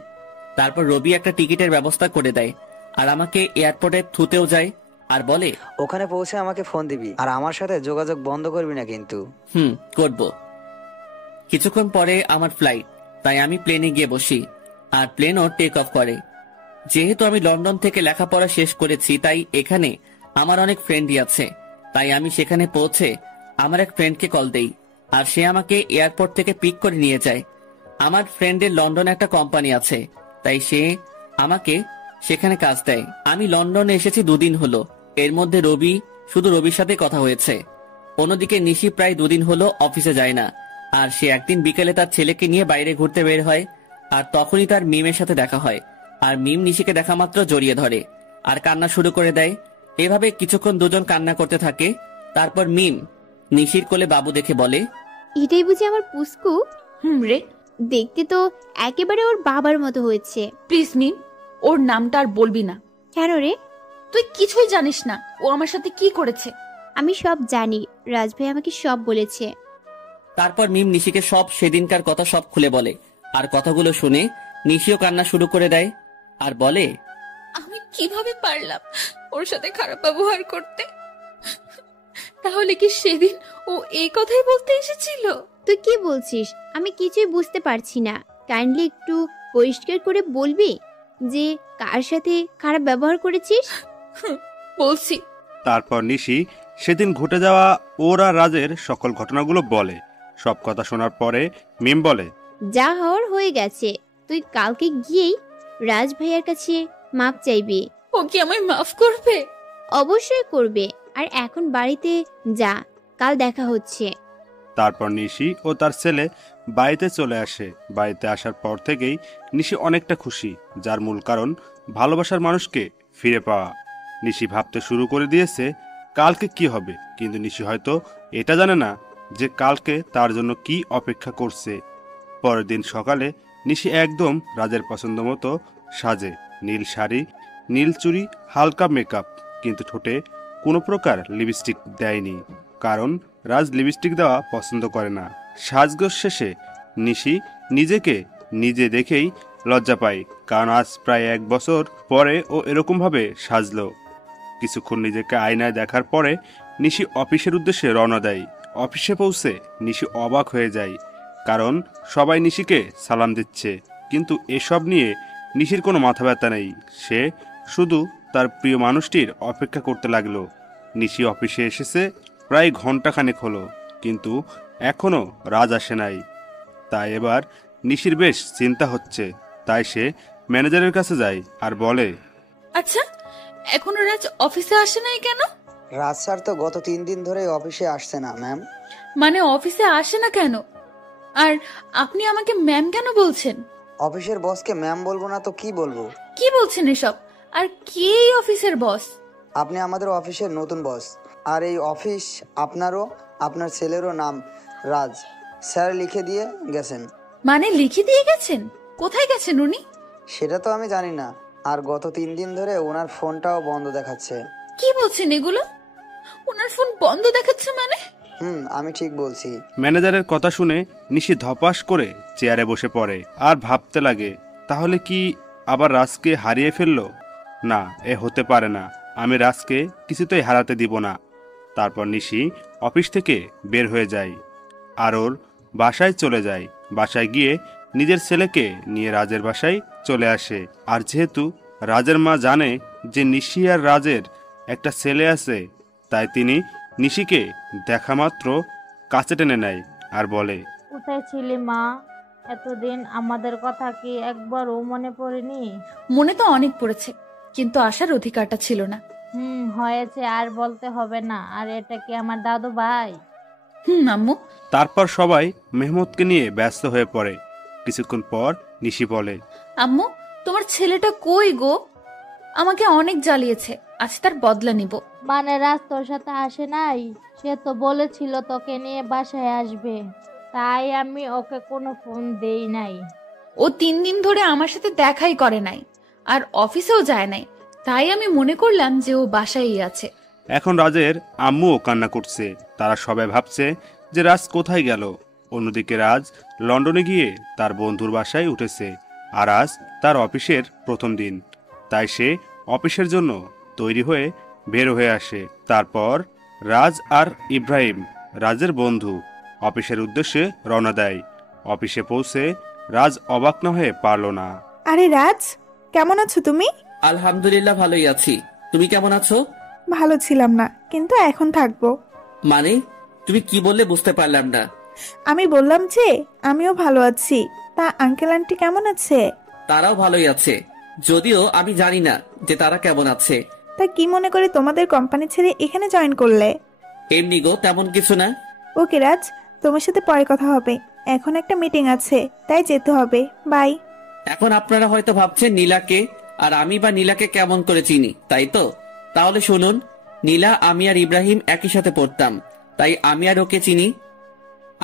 তারপর রবি একটা টিকিটের ব্যবস্থা করে দেয়, আর আমাকে এয়ারপোর্টে থুতেও যায়। আর বলে, ওখানে পৌঁছে আমাকে ফোন দিবি, আর আমার সাথে যোগাযোগ বন্ধ করবি না কিন্তু। করব। কিছুক্ষণ পরে আমার ফ্লাইট, তাই আমি প্লেনে গিয়ে বসি, আর প্লেনও টেক অফ করে। যেহেতু আমি লন্ডন থেকে লেখাপড়া শেষ করেছি, তাই এখানে আমার অনেক ফ্রেন্ডই আছে। তাই আমি সেখানে পৌঁছে আমার এক ফ্রেন্ডকে কল দেই, আর সে আমাকে এয়ারপোর্ট থেকে পিক করে নিয়ে যায়। আমার ফ্রেন্ডের লন্ডনে একটা কোম্পানি আছে, তাই সে আমাকে সেখানে কাজ দেয়। আমি লন্ডনে এসেছি 2 দিন হলো। এর মধ্যে শুধু রবির সাথে কথা হয়েছে। অন্যদিকে নিশি প্রায় 2 দিন হলো অফিসে যায় না, আর সে একদিন বিকেলে তার ছেলেকে নিয়ে বাইরে ঘুরতে বের হয়, আর তখনই তার মিমের সাথে দেখা হয়। আর মিম নিশিকে দেখা মাত্র জড়িয়ে ধরে আর কান্না শুরু করে দেয়। এভাবে কিছুক্ষণ দুজন কান্না করতে থাকে। তারপর মিম নিশির কোলে বাবু দেখে বলে, এটাই বুঝি আমার পুস্কু? রে, দেখতে তো একেবারে ওর বাবার মতো হয়েছে। প্লিজ মিম, ওর নামটা আর বলবি না। কেন রে? তুই কিছুই জানিস না ও আমার সাথে কি করেছে। আমি সব জানি, রাজ ভাই আমাকে সব বলেছে। তারপর মিম নিশিকে সব সেদিনকার কথা সব খুলে বলে, আর কথাগুলো শুনে নিশিও কান্না শুরু করে দেয় আর বলে, আমি কিভাবে পারলাম ওর সাথে খারাপ ব্যবহার করতে? তাহলে কি সেদিন ও এই কথাই বলতে এসেছিল? তুই কি বলছিস? আমি কিছুই বুঝতে পারছি না। কাইন্ডলি একটু পরিষ্কার করে বলবি যে কার সাথে খারাপ ব্যবহার করেছিস? বলছি। তারপর নিশি সেদিন ঘটে যাওয়া ওর আর রাজের সকল ঘটনাগুলো বলে। সব কথা শোনার পরে মিম বলে, যা হওয়ার হয়ে গেছে, তুই কালকে গিয়েই রাজ ভাইয়ার কাছে মাপ চাইবি। ও কি আমায় মাফ করবে? অবশ্যই করবে। আর এখন বাড়িতে যা, কাল দেখা হচ্ছে। তারপর নিশি ও তার ছেলে বাড়িতে চলে আসে। বাড়িতে আসার পর থেকেই নিশি অনেকটা খুশি, যার মূল কারণ ভালোবাসার মানুষকে ফিরে পাওয়া। নিশি ভাবতে শুরু করে দিয়েছে কালকে কি হবে, কিন্তু নিশি হয়তো এটা জানে না যে কালকে তার জন্য কি অপেক্ষা করছে। পরের দিন সকালে নিশি একদম রাজের পছন্দ মতো সাজে। নীল শাড়ি, নীল চুড়ি, হালকা মেকআপ, কিন্তু ঠোঁটে কোনো প্রকার লিপস্টিক দেয়নি, কারণ রাজ লিপস্টিক দেওয়া পছন্দ করে না। সাজগোজ শেষে নিশি নিজেকে নিজে দেখেই লজ্জা পায়, কারণ আজ প্রায় 1 বছর পরে ও এরকমভাবে সাজলো। কিছুক্ষণ নিজেকে আয়নায় দেখার পরে নিশি অফিসের উদ্দেশ্যে রওনা দেয়। অফিসে পৌঁছে নিশি অবাক হয়ে যায়, কারণ সবাই নিশিকে সালাম দিচ্ছে, কিন্তু এসব নিয়ে নিশির কোনো মাথা ব্যথা নেই। সে শুধু তার প্রিয় মানুষটির অপেক্ষা করতে লাগলো। নিশি অফিসে এসেছে প্রায় ঘন্টাখানেক হলো, কিন্তু এখনো রাজ আসে নাই। তাই এবার নিশির বেশ চিন্তা হচ্ছে। তাই সে ম্যানেজারের কাছে যায় আর বলে, আচ্ছা, এখনো রাজ অফিসে আসে নাই কেন? রাজ স্যার তো গত 3 দিন ধরে অফিসে আসছে না ম্যাম। মানে অফিসে আসে না কেন? আর আপনি আমাকে ম্যাম কেন বলছেন? অফিসের বসকে ম্যাম বলবো না তো কি বলবো? কি বলছেন এসব? আর কে এই অফিসের বস? আপনি আমাদের অফিসের নতুন বস, আর এই অফিস আপনারও আপনার ছেলেরও নাম রাজ। স্যার লিখে দিয়ে গেছেন। মানে লিখে দিয়ে গেছেন? কোথায় গেছেন উনি? সেটা তো আমি জানি না। আর গত 3 দিন ধরে ওনার ফোনটাও বন্ধ দেখাচ্ছে। কি বলছেন এগুলো? ওনার ফোন বন্ধ দেখাচ্ছে মানে? আমি ঠিক বলছি। ম্যানেজারের কথা শুনে নিশি ধপাস করে চেয়ারে বসে পড়ে আর ভাবতে লাগে, তাহলে কি আবার রাজকে হারিয়ে ফেললো? না, এ হতে পারে না। আমি রাজকে কিছুতেই হারাতে দিব না। তারপর নিশি অফিস থেকে বের হয়ে যায় আর ওর বাসায় চলে যায়। বাসায় গিয়ে নিজের ছেলেকে নিয়ে রাজের বাসায় চলে আসে। আর যেহেতু রাজের মা জানে যে নিশি আর রাজের একটা ছেলে আছে, তাই তিনি নিশিকে দেখা মাত্র কাছে টেনে নেয় আর বলে, কোথায় ছিলি মা? এতদিন আমাদের কথা কি একবারও মনে পড়েনি? মনে তো অনেক পড়েছে, কিন্তু আসার অধিকারটা ছিল না। হয়েছে, আর বলতে হবে না। আর এটা কি আমার দাদু ভাই? আম্মু। তারপর সবাই মেহমুদকে নিয়ে ব্যস্ত হয়ে পড়ে। কিছুক্ষণ পর নিশি বলে, আম্মু, তোমার ছেলেটা কই গো? আমাকে অনেক জ্বালিয়েছে, আজ তার বদলা নিব। মানে রাজ তোর সাথে আসে নাই? সে তো বলেছিল তোকে নিয়ে বাসায় আসবে, তাই আমি ওকে কোনো ফোন দেই নাই। ও 3 দিন ধরে আমার সাথে দেখাই করে নাই, আর অফিসেও যায় নাই, তাই আমি মনে করলাম যে ও বাসায়ই আছে। এখন রাজের আম্মুও কান্না করছে। তারা সবাই ভাবছে যে রাজ কোথায় গেল। অন্যদিকে রাজ লন্ডনে গিয়ে তার বন্ধুর বাসায় উঠেছে, আর আজ তার অফিসের প্রথম দিন, তাই সে অফিসের জন্য তৈরি হয়ে বের হয়ে আসে। তারপর রাজ আর ইব্রাহিম, রাজের বন্ধু, অফিসের উদ্দেশ্যে রওনা দেয়। অফিসে পৌঁছে রাজ অবাক না হয়ে পারল না। আরে রাজ, কেমন আছো তুমি? আলহামদুলিল্লাহ ভালোই আছি। তুমি কেমন আছো? ভালো ছিলাম না, কিন্তু এখন থাকবো। মানে তুমি কি বললে বুঝতে পারলাম না। আমি বললাম যে আমিও ভালো আছি। তা আঙ্কেল আন্টি কেমন আছে? তারাও ভালোই আছে, যদিও আমি জানি না যে তারা কেমন আছে। তা কি মনে করে তোমাদের কোম্পানি ছেড়ে এখানে জয়েন করলে? এমনি গো, তেমন কিছু না। ওকে রাজ, তোমার সাথে পরে কথা হবে। এখন একটা মিটিং আছে, তাই যেতে হবে। বাই। এখন আপনারা হয়তো ভাবছেন নীলাকে আর আমি বা নীলাকে কেমন করে চিনি, তাই তো? তাহলে শুনুন, নীলা, আমি আর ইব্রাহিম একই সাথে পড়তাম, তাই আমি আর ওকে চিনি।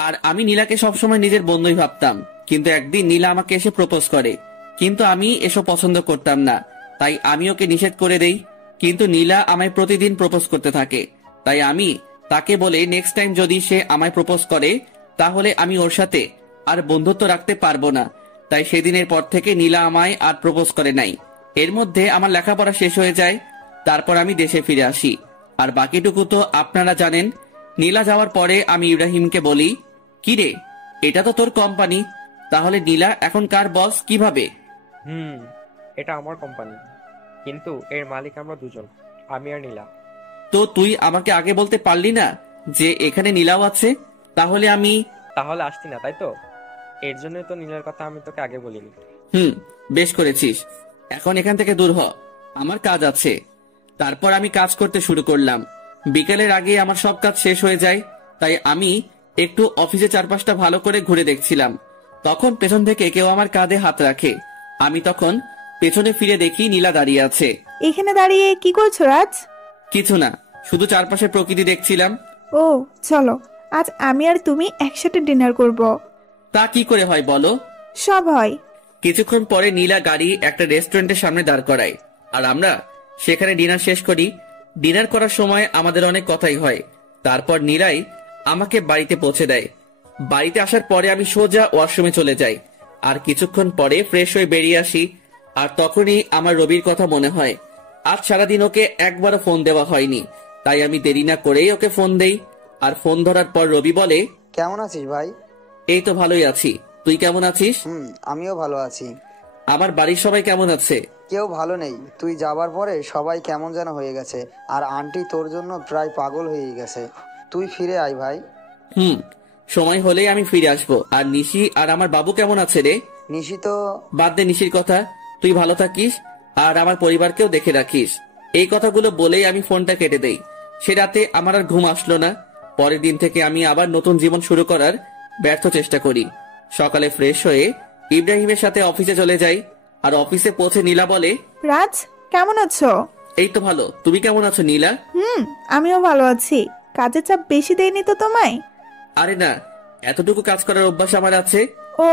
আর আমি নীলাকে সবসময় নিজের বন্ধুই ভাবতাম, কিন্তু একদিন নীলা আমাকে এসে প্রপোজ করে, কিন্তু আমি এসব পছন্দ করতাম না, তাই আমি ওকে নিষেধ করে দেই। কিন্তু নীলা আমায় প্রতিদিন প্রপোজ করতে থাকে, তাই আমি তাকে বলে নেক্সট টাইম যদি সে আমায় প্রপোজ করে তাহলে আমি ওর সাথে আর বন্ধুত্ব রাখতে পারবো না। তাই সেদিনের পর থেকে নীলা আমায় আর প্রপোজ করে নাই। এর মধ্যে আমার লেখাপড়া শেষ হয়ে যায়, তারপর আমি দেশে ফিরে আসি। আর বাকিটুকু তো আপনারা জানেন। নীলা যাওয়ার পরে আমি ইব্রাহিমকে বলি, কি রে, এটা তো তোর কোম্পানি, তাহলে নীলা এখন কার বস কিভাবে? এটা আমার কোম্পানি, কিন্তু এর মালিক আমরা দুজন, আমি আর নীলা। তো তুই আমাকে আগে বলতে পারলি না যে এখানে নীলাও আছে? তাহলে আসতি না, তাই তো? এর জন্যই তো নীলার কথা আমি তোকে আগে বলিনি। বেশ করেছিস। এখন এখান থেকে দূর হ, আমার কাজ আছে। তারপর আমি কাজ করতে শুরু করলাম। বিকেলের আগে আমার সব কাজ শেষ হয়ে যায়, তাই আমি একটু অফিসে চারপাশটা ভালো করে ঘুরে দেখছিলাম। তখন পেছন থেকে কেউ আমার কাঁধে হাত রাখে। আমি তখন পেছনে ফিরে দেখি নীলা দাঁড়িয়ে আছে। এখানে দাঁড়িয়ে কি করছো রাজ? কিছু না, শুধু চারপাশে প্রকৃতি দেখছিলাম। ও চলো, আজ আমি আর তুমি একসাথে ডিনার করব। তা কি করে হয় বলো? সব হয়। কিছুক্ষণ পরে নীলা গাড়ি একটা রেস্টুরেন্টের সামনে দাঁড় করায়, আর আমরা সেখানে ডিনার শেষ করি। ডিনার করার সময় আমাদের অনেক কথাই হয়। তারপর নীলাই আমাকে বাড়িতে পৌঁছে দেয়। বাড়িতে আসার পরে আমি সোজা ওয়াশরুমে চলে যাই, আর কিছুক্ষণ পরে ফ্রেশ হয়ে বেরিয়ে আসি। আর তখনই আমার রবির কথা মনে হয়। আজ সারাদিন ওকে একবারও ফোন দেওয়া হয়নি, তাই আমি দেরি না করেই ওকে ফোন দেই। আর ফোন ধরার পর রবি বলে, কেমন আছিস ভাই? এই তো ভালোই আছি, তুই কেমন আছিস? আমিও ভালো আছি। আমার বাড়ির সবাই কেমন আছে? কেউ ভালো নেই, তুই যাবার পরে সবাই কেমন যেন হয়ে গেছে। আর আন্টি তোর জন্য প্রায় পাগল হয়ে গেছে। তুই ফিরে আয় ভাই। সময় হলেই আমি ফিরে আসবো। আর নিশি আর আমার বাবু কেমন আছে রে? নিশি তো বাদ দে নিশির কথা, তুই ভালো থাকিস আর আমার পরিবারকেও দেখে রাখিস। এই কথাগুলো বলেই আমি ফোনটা কেটে দেই। সে রাতে আমার আর ঘুম আসলো না। পরের দিন থেকে আমি আবার নতুন জীবন শুরু করার ব্যর্থ চেষ্টা করি। সকালে ফ্রেশ হয়ে ইব্রাহিমের সাথে অফিসে চলে যাই। আর অফিসে পৌঁছে নীলা বলে, রাজ কেমন আছো? এই তো ভালো, তুমি কেমন আছো নীলা? আমিও ভালো আছি। কাজের চাপ বেশি দেয়নি তো তোমায়? আরে না, এতটুকু কাজ করার অভ্যাস আমার আছে। ও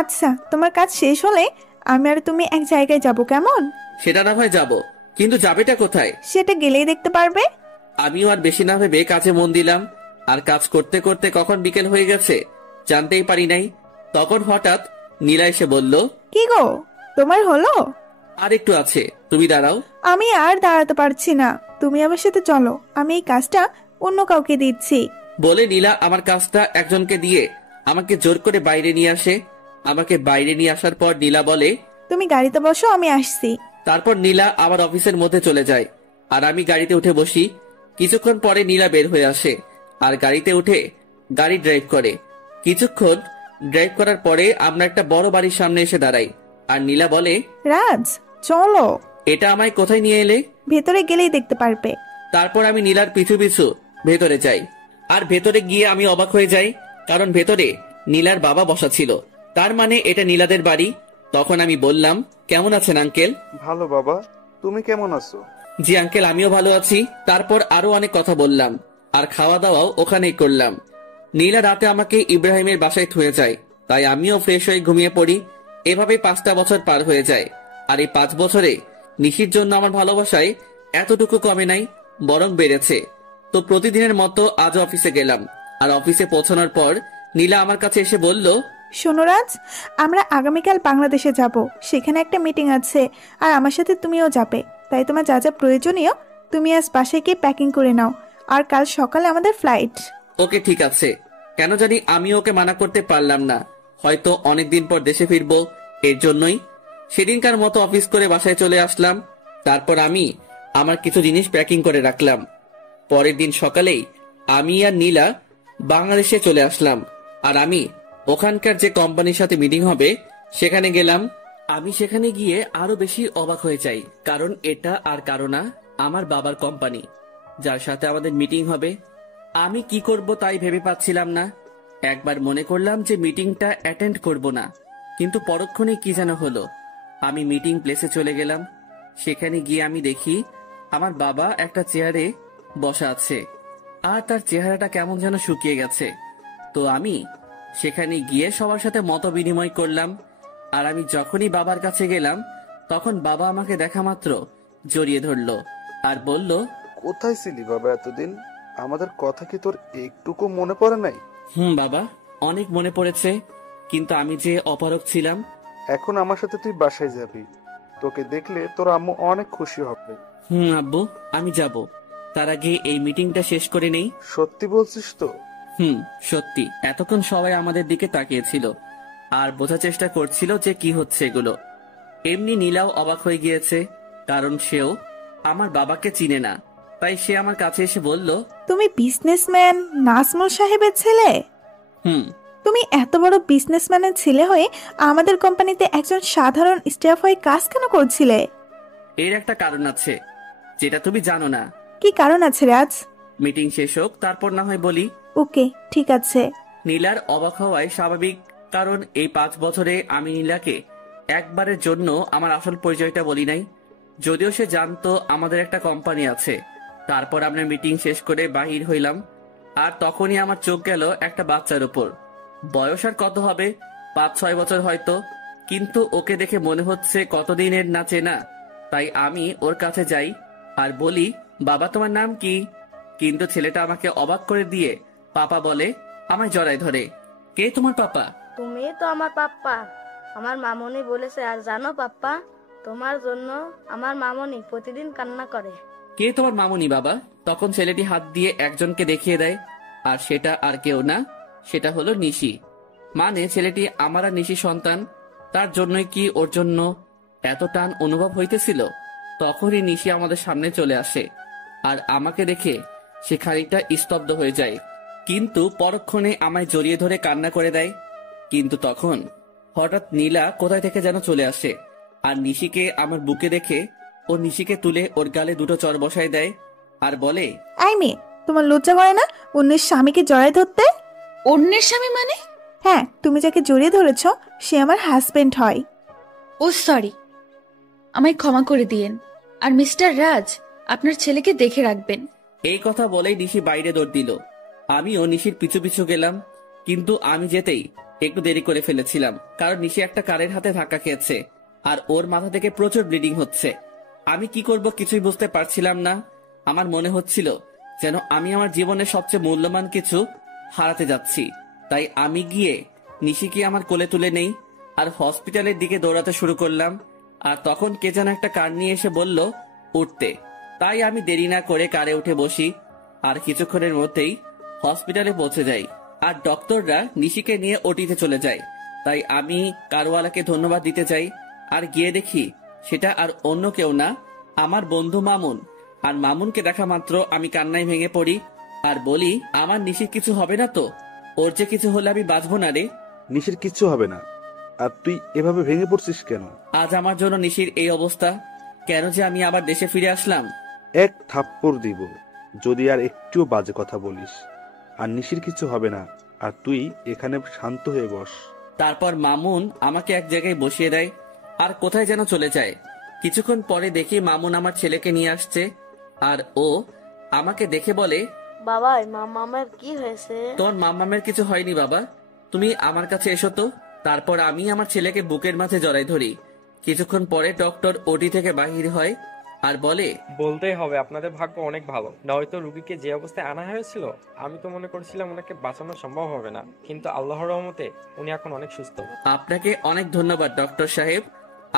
আচ্ছা, তোমার কাজ শেষ হলে আমি আর তুমি এক জায়গায় যাব, কেমন? সেটা না হয় যাবো, কিন্তু যাবেটা কোথায়? সেটা গেলেই দেখতে পারবে। আমিও আর বেশি না ভেবে কাজে মন দিলাম। আর কাজ করতে করতে কখন বিকেল হয়ে গেছে জানতেই পারি নাই। তখন হঠাৎ নীলা এসে বলল, কি গো, তোমার হলো? আর একটু আছে, তুমি দাঁড়াও। আমি আর দাঁড়াতে পারছি না, তুমি আমার সাথে চলো, আমি এই কাজটা অন্য কাউকে দিচ্ছি। বলে নীলা আমার কাজটা একজনকে দিয়ে আমাকে জোর করে বাইরে নিয়ে আসে। আমাকে বাইরে নিয়ে আসার পর নীলা বলে, তুমি গাড়িতে বসো, আমি আসছি। তারপর নীলা আমার অফিসের মধ্যে চলে যায়, আর আমি গাড়িতে উঠে বসি। কিছুক্ষণ পরে নীলা বের হয়ে আসে আর গাড়িতে উঠে গাড়ি ড্রাইভ করে। কিছুক্ষণ ড্রাইভ করার পরে আমরা একটা বড় বাড়ির সামনে এসে দাঁড়াই। আর নীলা বলে, রাজ চলো। এটা আমায় কোথায় নিয়ে এলে? ভেতরে গেলেই দেখতে পারবে। তারপর আমি নীলার পিছু পিছু ভেতরে যাই। আর ভেতরে গিয়ে আমি অবাক হয়ে যাই, কারণ ভেতরে নীলার বাবা বসা ছিল। তার মানে এটা নীলাদের বাড়ি। তখন আমি বললাম, কেমন আছেন আঙ্কেল? ভালো বাবা, তুমি কেমন আছো? জি আঙ্কেল, আমিও ভালো আছি। তারপর আরো অনেক কথা বললাম, আর খাওয়া দাওয়াও ওখানেই করলাম। নীলা রাতে আমাকে ইব্রাহিমের বাসায় থুয়ে যায়, তাই আমিও ফ্রেশ হয়ে ঘুমিয়ে পড়ি। এভাবেই 5টা বছর পার হয়ে যায়। আর এই 5 বছরে নিশির জন্য আমার ভালোবাসায় এতটুকু কমে নাই, বরং বেড়েছে। তো প্রতিদিনের মতো আজ অফিসে গেলাম। আর অফিসে পৌঁছানোর পর নীলা আমার কাছে এসে বলল, শোনো রাজ, আমরা আগামীকাল বাংলাদেশে যাব। সেখানে একটা মিটিং আছে, আর আমার সাথে তুমিও যাবে। তাই তোমার যা যা প্রয়োজনীয় তুমি আজ বাসায় গিয়ে প্যাকিং করে নাও, আর কাল সকালে আমাদের ফ্লাইট। ওকে ঠিক আছে। কেন জানি আমি ওকে মানা করতে পারলাম না, হয়তো অনেকদিন পর দেশে ফিরবো, এর জন্যই সেদিনকার মতো অফিস করে বাসায় চলে আসলাম। তারপর আমি আমার কিছু জিনিস প্যাকিং করে রাখলাম। পরের দিন সকালেই আমি আর নীলা বাংলাদেশে চলে আসলাম, আর আমি ওখানকার যে কোম্পানির সাথে মিটিং হবে সেখানে গেলাম। আমি সেখানে গিয়ে আরো বেশি অবাক হয়ে যাই, কারণ এটা আর কারো না, আমার বাবার কোম্পানি, যার সাথে আমাদের মিটিং হবে। আমি কি করব তাই ভেবে পাচ্ছিলাম না। একবার মনে করলাম যে মিটিংটা অ্যাটেন্ড করব না, কিন্তু পরক্ষণে কি যেন হলো। আমি মিটিং প্লেসে চলে গেলাম। সেখানে গিয়ে আমি দেখি আমার বাবা একটা চেয়ারে বসা আছে, আর তার চেহারাটা কেমন যেন শুকিয়ে গেছে। তো আমি সেখানে গিয়ে সবার সাথে মত বিনিময় করলাম। আর আমি যখনই বাবার কাছে গেলাম, তখন বাবা আমাকে দেখা মাত্র জড়িয়ে ধরলো আর বলল, কোথায় ছিলি বাবা এতদিন? আমাদের কথা কি তোর একটুকু মনে পড়ে নাই? বাবা, অনেক মনে পড়েছে, কিন্তু আমি যে অপারগ ছিলাম। এখন আমার সাথে তুই বাসায় যাবি, তোকে দেখলে তোর আম্মু অনেক খুশি হবে। আব্বু, আমি যাব। তার আগে এই মিটিংটা শেষ করে নেই। সত্যি বলছিস তো? সত্যি। এতক্ষণ সবাই আমাদের দিকে তাকিয়েছিল আর বোঝার চেষ্টা করছিল যে কি হচ্ছে এগুলো। এমনি নীলাও অবাক হয়ে গিয়েছে, কারণ সেও আমার বাবাকে চিনে না। তাই সে আমার কাছে এসে বলল, তুমি বিজনেসম্যান নাজমুল সাহেবের ছেলে? তুমি এত বড় বিজনেসম্যানের ছেলে হয়ে আমাদের কোম্পানিতে একজন সাধারণ স্টাফ হয়ে কাজ কেন করছিলে? এর একটা কারণ আছে যেটা তুমি জানো না। কি কারণ আছে রাজ? মিটিং শেষ হোক, তারপর না হয় বলি। ওকে, ঠিক আছে। নীলার অবাক হওয়াই স্বাভাবিক, কারণ এই 5 বছরে আমি নীলাকে একবারের জন্য আমার আসল পরিচয়টা বলি নাই। যদিও সে জানতো আমাদের একটা কোম্পানি আছে। তারপর আমরা মিটিং শেষ করে বাহির হইলাম, আর তখনই আমার চোখ গেল একটা বাচ্চার উপর। বয়স আর কত হবে, 5-6 বছর হয়তো, কিন্তু ওকে দেখে মনে হচ্ছে কতদিনের না চেনা। তাই আমি ওর কাছে যাই আর বলি, বাবা তোমার নাম কি? কিন্তু ছেলেটা আমাকে অবাক করে দিয়ে পাপা বলে, আমায় জড়ায় ধরে। কে তোমার পাপা? তুমি তো আমার পাপ্পা, আমার মামনি বলেছে। আর জানো পাপ্পা, তোমার জন্য আমার মামনি প্রতিদিন কান্না করে। কে তোমার মামনি বাবা? তখন ছেলেটি হাত দিয়ে একজনকে দেখিয়ে দেয়, আর সেটা আর কেউ না, সেটা হলো নিশি। মানে ছেলেটি আমার আর নিশি সন্তান। তার জন্যই কি ওর জন্য এত টান অনুভব হইতেছিল? তখনই নিশি আমাদের সামনে চলে আসে, আর আমাকে দেখে সে খানিকটা স্তব্ধ হয়ে যায়, কিন্তু পরক্ষণে আমায় জড়িয়ে ধরে কান্না করে দেয়। কিন্তু তখন হঠাৎ নীলা কোথায় থেকে যেন চলে আসে, আর নিশিকে আমার বুকে দেখে ও নিশিকে তুলে ওর গালে 2টো চর বসায় দেয় আর বলে, আই মেয়ে, তোমার লজ্জা করে না অন্যের স্বামীকে জড়ায় ধরতে? অন্যের স্বামী মানে? হ্যাঁ, তুমি যাকে জড়িয়ে ধরেছ সে আমার হাজবেন্ড হয়। ও সরি, আমায় ক্ষমা করে দিয়েন। আর মিস্টার রাজ, আপনার ছেলেকে দেখে রাখবেন। এই কথা বলেই নিশি বাইরে দৌড় দিল। আমিও নিশির পিছু পিছু গেলাম, কিন্তু আমি যেতেই একটু দেরি করে ফেলেছিলাম, কারণ নিশি একটা কারের হাতে ধাক্কা খেয়েছে আর ওর মাথা থেকে প্রচুর ব্লিডিং হচ্ছে। আমি কি করব কিছুই বুঝতে পারছিলাম না। আমার মনে হচ্ছিল যেন আমি আমার জীবনের সবচেয়ে মূল্যবান কিছু হারাতে যাচ্ছি। তাই আমি গিয়ে নিশিকে আমার কোলে তুলে নেই আর হসপিটালের দিকে দৌড়াতে শুরু করলাম। আর তখন কে যেন একটা কার নিয়ে এসে বলল উঠতে। তাই আমি দেরি না করে কারে উঠে বসি, আর কিছুক্ষণের মধ্যেই হসপিটালে পৌঁছে যাই। আর ডক্টররা নিশিকে নিয়ে ওটিতে চলে যায়। তাই আমি কারওয়ালাকে ধন্যবাদ দিতে চাই। আর গিয়ে দেখি সেটা আর অন্য কেউ না, আমার বন্ধু মামুন। আর মামুনকে দেখা মাত্র আমি কান্নায় ভেঙে পড়ি আর বলি, আমার নিশির কিছু হবে না তো? ওর যে কিছু হলে আমি বাঁচবো না রে। নিশির কিচ্ছু হবে না। আর তুই এভাবে ভেঙে পড়ছিস কেন? আজ আমার জন্য নিশির এই অবস্থা, কেন যে আমি আবার দেশে ফিরে আসলাম। এক থাপ্পড় দিব যদি আর একটুও বাজে কথা বলিস। আর নিশির কিছু হবে না, আর তুই এখানে শান্ত হয়ে বস। তারপর মামুন আমাকে এক জায়গায় বসিয়ে দেয় আর কোথায় যেন চলে যায়। কিছুক্ষণ পরে দেখি মামুন আমার ছেলেকে নিয়ে আসছে, আর ও আমাকে দেখে বলে, বাবা মামামের কি হয়েছে? তোর মামামের কিছু হয়নি বাবা, তুমি আমার কাছে এসো তো। তারপর আমি আমার ছেলেকে বুকের মাঝে জড়াই ধরি। কিছুক্ষণ পরে ডক্টর ওটি থেকে বাহির হয় আর বলে, বলতেই হবে আপনাদের ভাগ্য অনেক ভালো, নয়তো রুগীকে যে অবস্থায় আনা হয়েছিল আমি তো মনে করছিলাম ওনাকে বাঁচানো সম্ভব হবে না, কিন্তু আল্লাহর রহমতে উনি এখন অনেক সুস্থ। আপনাকে অনেক ধন্যবাদ ডক্টর সাহেব,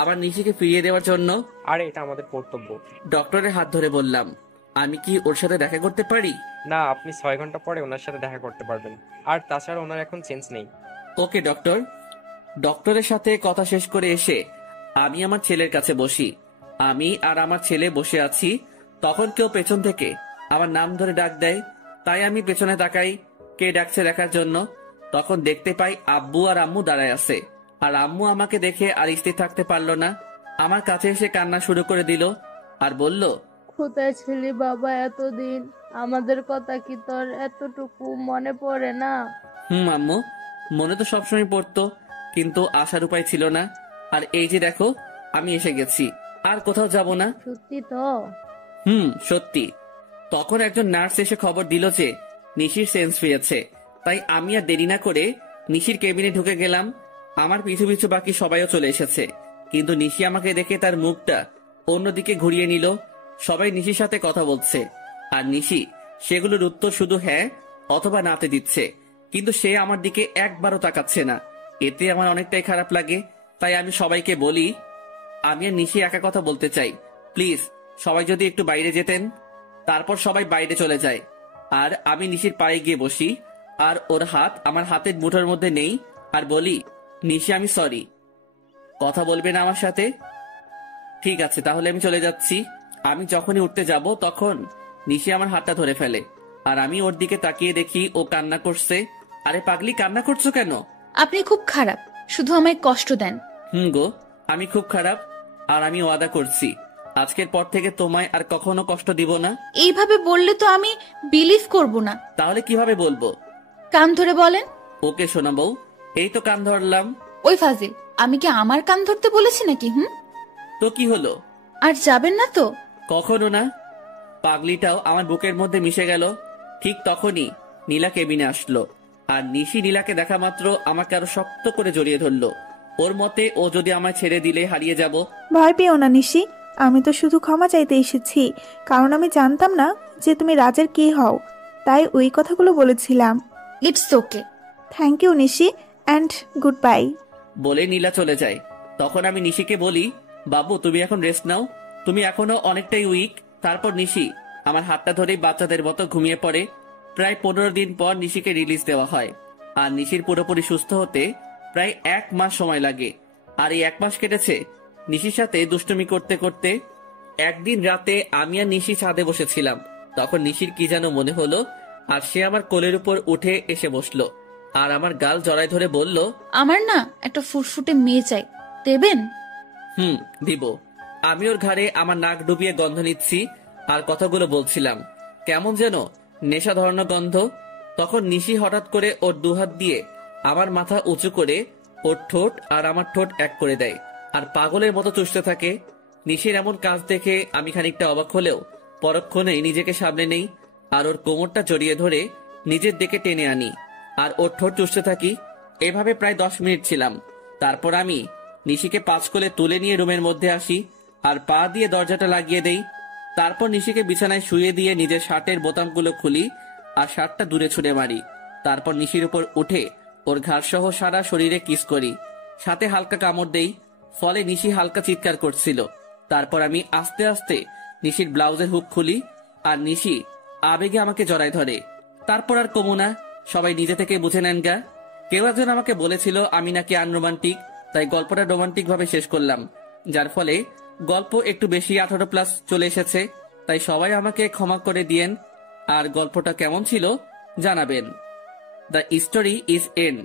আমার নিশিকে ফিরিয়ে দেওয়ার জন্য। আর এটা আমাদের কর্তব্য। ডক্টরের হাত ধরে বললাম, আমি কি ওর সাথে দেখা করতে পারি? না, আপনি 6 ঘন্টা পরে ওনার সাথে দেখা করতে পারবেন। আর তাছাড়া ওনার এখন চেঞ্জ নেই। ওকে ডক্টর। ডক্টরের সাথে কথা শেষ করে এসে আমি আমার ছেলের কাছে বসি। আমি আর আমার ছেলে বসে আছি, তখন কেউ পেছন থেকে আমার নাম ধরে ডাক দেয়। তাই আমি পেছনে তাকাই কে ডাকছে দেখার জন্য। তখন দেখতে পাই আব্বু আর আম্মু দাঁড়ায় আছে। আর আম্মু আমাকে দেখে আর স্থির থাকতে পারলো না, আমার কাছে এসে কান্না শুরু করে দিল আর বলল, কোথায় ছিলি বাবা এতদিন? আমাদের কথা কি তোর এতটুকু মনে পড়ে না? আম্মু, মনে তো সবসময় পড়তো, কিন্তু আসার উপায় ছিল না। আর এই যে দেখো, আমি এসে গেছি, আর কোথাও যাব না। সত্যি তো? সত্যি। তখন একজন নার্স এসে খবর দিল যে নিশির সেন্স ফিরেছে। তাই আমি আর দেরি না করে নিশির কেবিনে ঢুকে গেলাম। আমার পিছু পিছু বাকি সবাইও চলে এসেছে, কিন্তু নিশি আমাকে দেখে তার মুখটা অন্যদিকে ঘুরিয়ে নিল। সবাই নিশির সাথে কথা বলছে, আর নিশি সেগুলোর উত্তর শুধু হ্যাঁ অথবা নাতে দিচ্ছে, কিন্তু সে আমার দিকে একবারও তাকাচ্ছে না। এতে আমার অনেকটাই খারাপ লাগে। তাই আমি সবাইকে বলি, আমি আর নিশি একা কথা বলতে চাই, প্লিজ সবাই যদি একটু বাইরে যেতেন। তারপর সবাই বাইরে চলে যায়, আর আমি নিশির পায়ে গিয়ে বসি, আর ওর হাত আমার হাতের মুঠোর মধ্যে নেই, আর বলি, নিশি আমি সরি, কথা বলবে না আমার সাথে? ঠিক আছে, তাহলে আমি চলে যাচ্ছি। আমি যখনই উঠতে যাব তখন নিশি আমার হাতটা ধরে ফেলে, আর আমি ওর দিকে তাকিয়ে দেখি ও কান্না করছে। আরে পাগলি, কান্না করছো কেন? আপনি খুব খারাপ, শুধু আমায় কষ্ট দেন। গো, আমি খুব খারাপ, আর আমি ওয়াদা করছি আজকের পর থেকে তোমায় আর কখনো কষ্ট দিব না। এইভাবে বললে তো আমি বিলিভ করব না। তাহলে কিভাবে বলবো? কান ধরে বলেন। ওকে শোনা বউ, এই তো কান ধরলাম। ওই ফাজিল, আমি কি আমার কান ধরতে বলেছি নাকি? তো কি হলো? আর যাবেন না তো? কখনো না। পাগলিটাও আমার বুকের মধ্যে মিশে গেল। ঠিক তখনই নীলা কেবিনে আসলো, আর নিশি নীলাকে দেখা মাত্র আমাকে আরো শক্ত করে জড়িয়ে ধরলো। ওর মতে ও যদি আমায় ছেড়ে দিলে হারিয়ে যাব। ভয় পেও না নিশি, আমি তো শুধু ক্ষমা চাইতে এসেছি, কারণ আমি জানতাম না যে তুমি রাজের কে হও, তাই ওই কথাগুলো বলেছিলাম। It's okay. Thank you Nishi, and good bye. বলে নীলা চলে যায়। তখন আমি নিশিকে বলি, বাবু তুমি এখন রেস্ট নাও, তুমি এখনো অনেকটাই উইক। তারপর নিশি আমার হাতটা ধরেই বাচ্চাদের মতো ঘুমিয়ে পড়ে। প্রায় 15 দিন পর নিশিকে রিলিজ দেওয়া হয়, আর নিশির পুরোপুরি সুস্থ হতে প্রায় 1 মাস সময় লাগে। আর এই 1 মাস কেটেছে নিশির সাথে দুষ্টুমি করতে করতে। একদিন রাতে আমি আর নিশি ছাদে বসেছিলাম, তখন নিশির কি যেন মনে হলো, আর সে আমার কোলের উপর উঠে এসে বসলো, আর আমার গাল জড়ায় ধরে বলল, আমার না একটা ফুটফুটে মেয়ে চাই, দেবেন? দিব। আমি ওর ঘাড়ে আমার নাক ডুবিয়ে গন্ধ নিচ্ছি আর কথাগুলো বলছিলাম, কেমন যেন নেশা ধরানো গন্ধ। তখন নিশি হঠাৎ করে ওর দুহাত দিয়ে আমার মাথা উঁচু করে ওর ঠোঁট আর আমার ঠোঁট এক করে দেয়, আর পাগলের মতো চুষতে থাকে। নিশির এমন কাজ দেখে আমি খানিকটা অবাক হলেও পরক্ষণেই নিজেকে সামনে নেই, আর ওর কোমরটা জড়িয়ে ধরে নিজের দিকে টেনে আনি, আর ওর ঠোঁট চুষতে থাকি। এভাবে প্রায় 10 মিনিট ছিলাম। তারপর আমি নিশিকে 5 কোলে তুলে নিয়ে রুমের মধ্যে আসি, আর পা দিয়ে দরজাটা লাগিয়ে দেই। তারপর নিশিকে বিছানায় শুয়ে দিয়ে নিজের শার্টের বোতামগুলো খুলি আর শার্টটা দূরে ছুঁড়ে মারি। তারপর নিশির উপর উঠে ওর ঘাড় সহ সারা শরীরে কিস করি, সাথে হালকা কামড় দেই, ফলে নিশি হালকা চিৎকার করছিল। তারপর আমি আস্তে আস্তে নিশির ব্লাউজের হুক খুলি, আর নিশি আবেগে আমাকে জড়ায় ধরে। তারপর আর কমু না, সবাই নিজে থেকে বুঝে নেন গা। কেউ একজন আমাকে বলেছিল আমি নাকি আনরোমান্টিক, তাই গল্পটা রোমান্টিক ভাবে শেষ করলাম, যার ফলে গল্প একটু বেশি 18+ চলে এসেছে। তাই সবাই আমাকে ক্ষমা করে দিয়েন, আর গল্পটা কেমন ছিল জানাবেন। The story is and.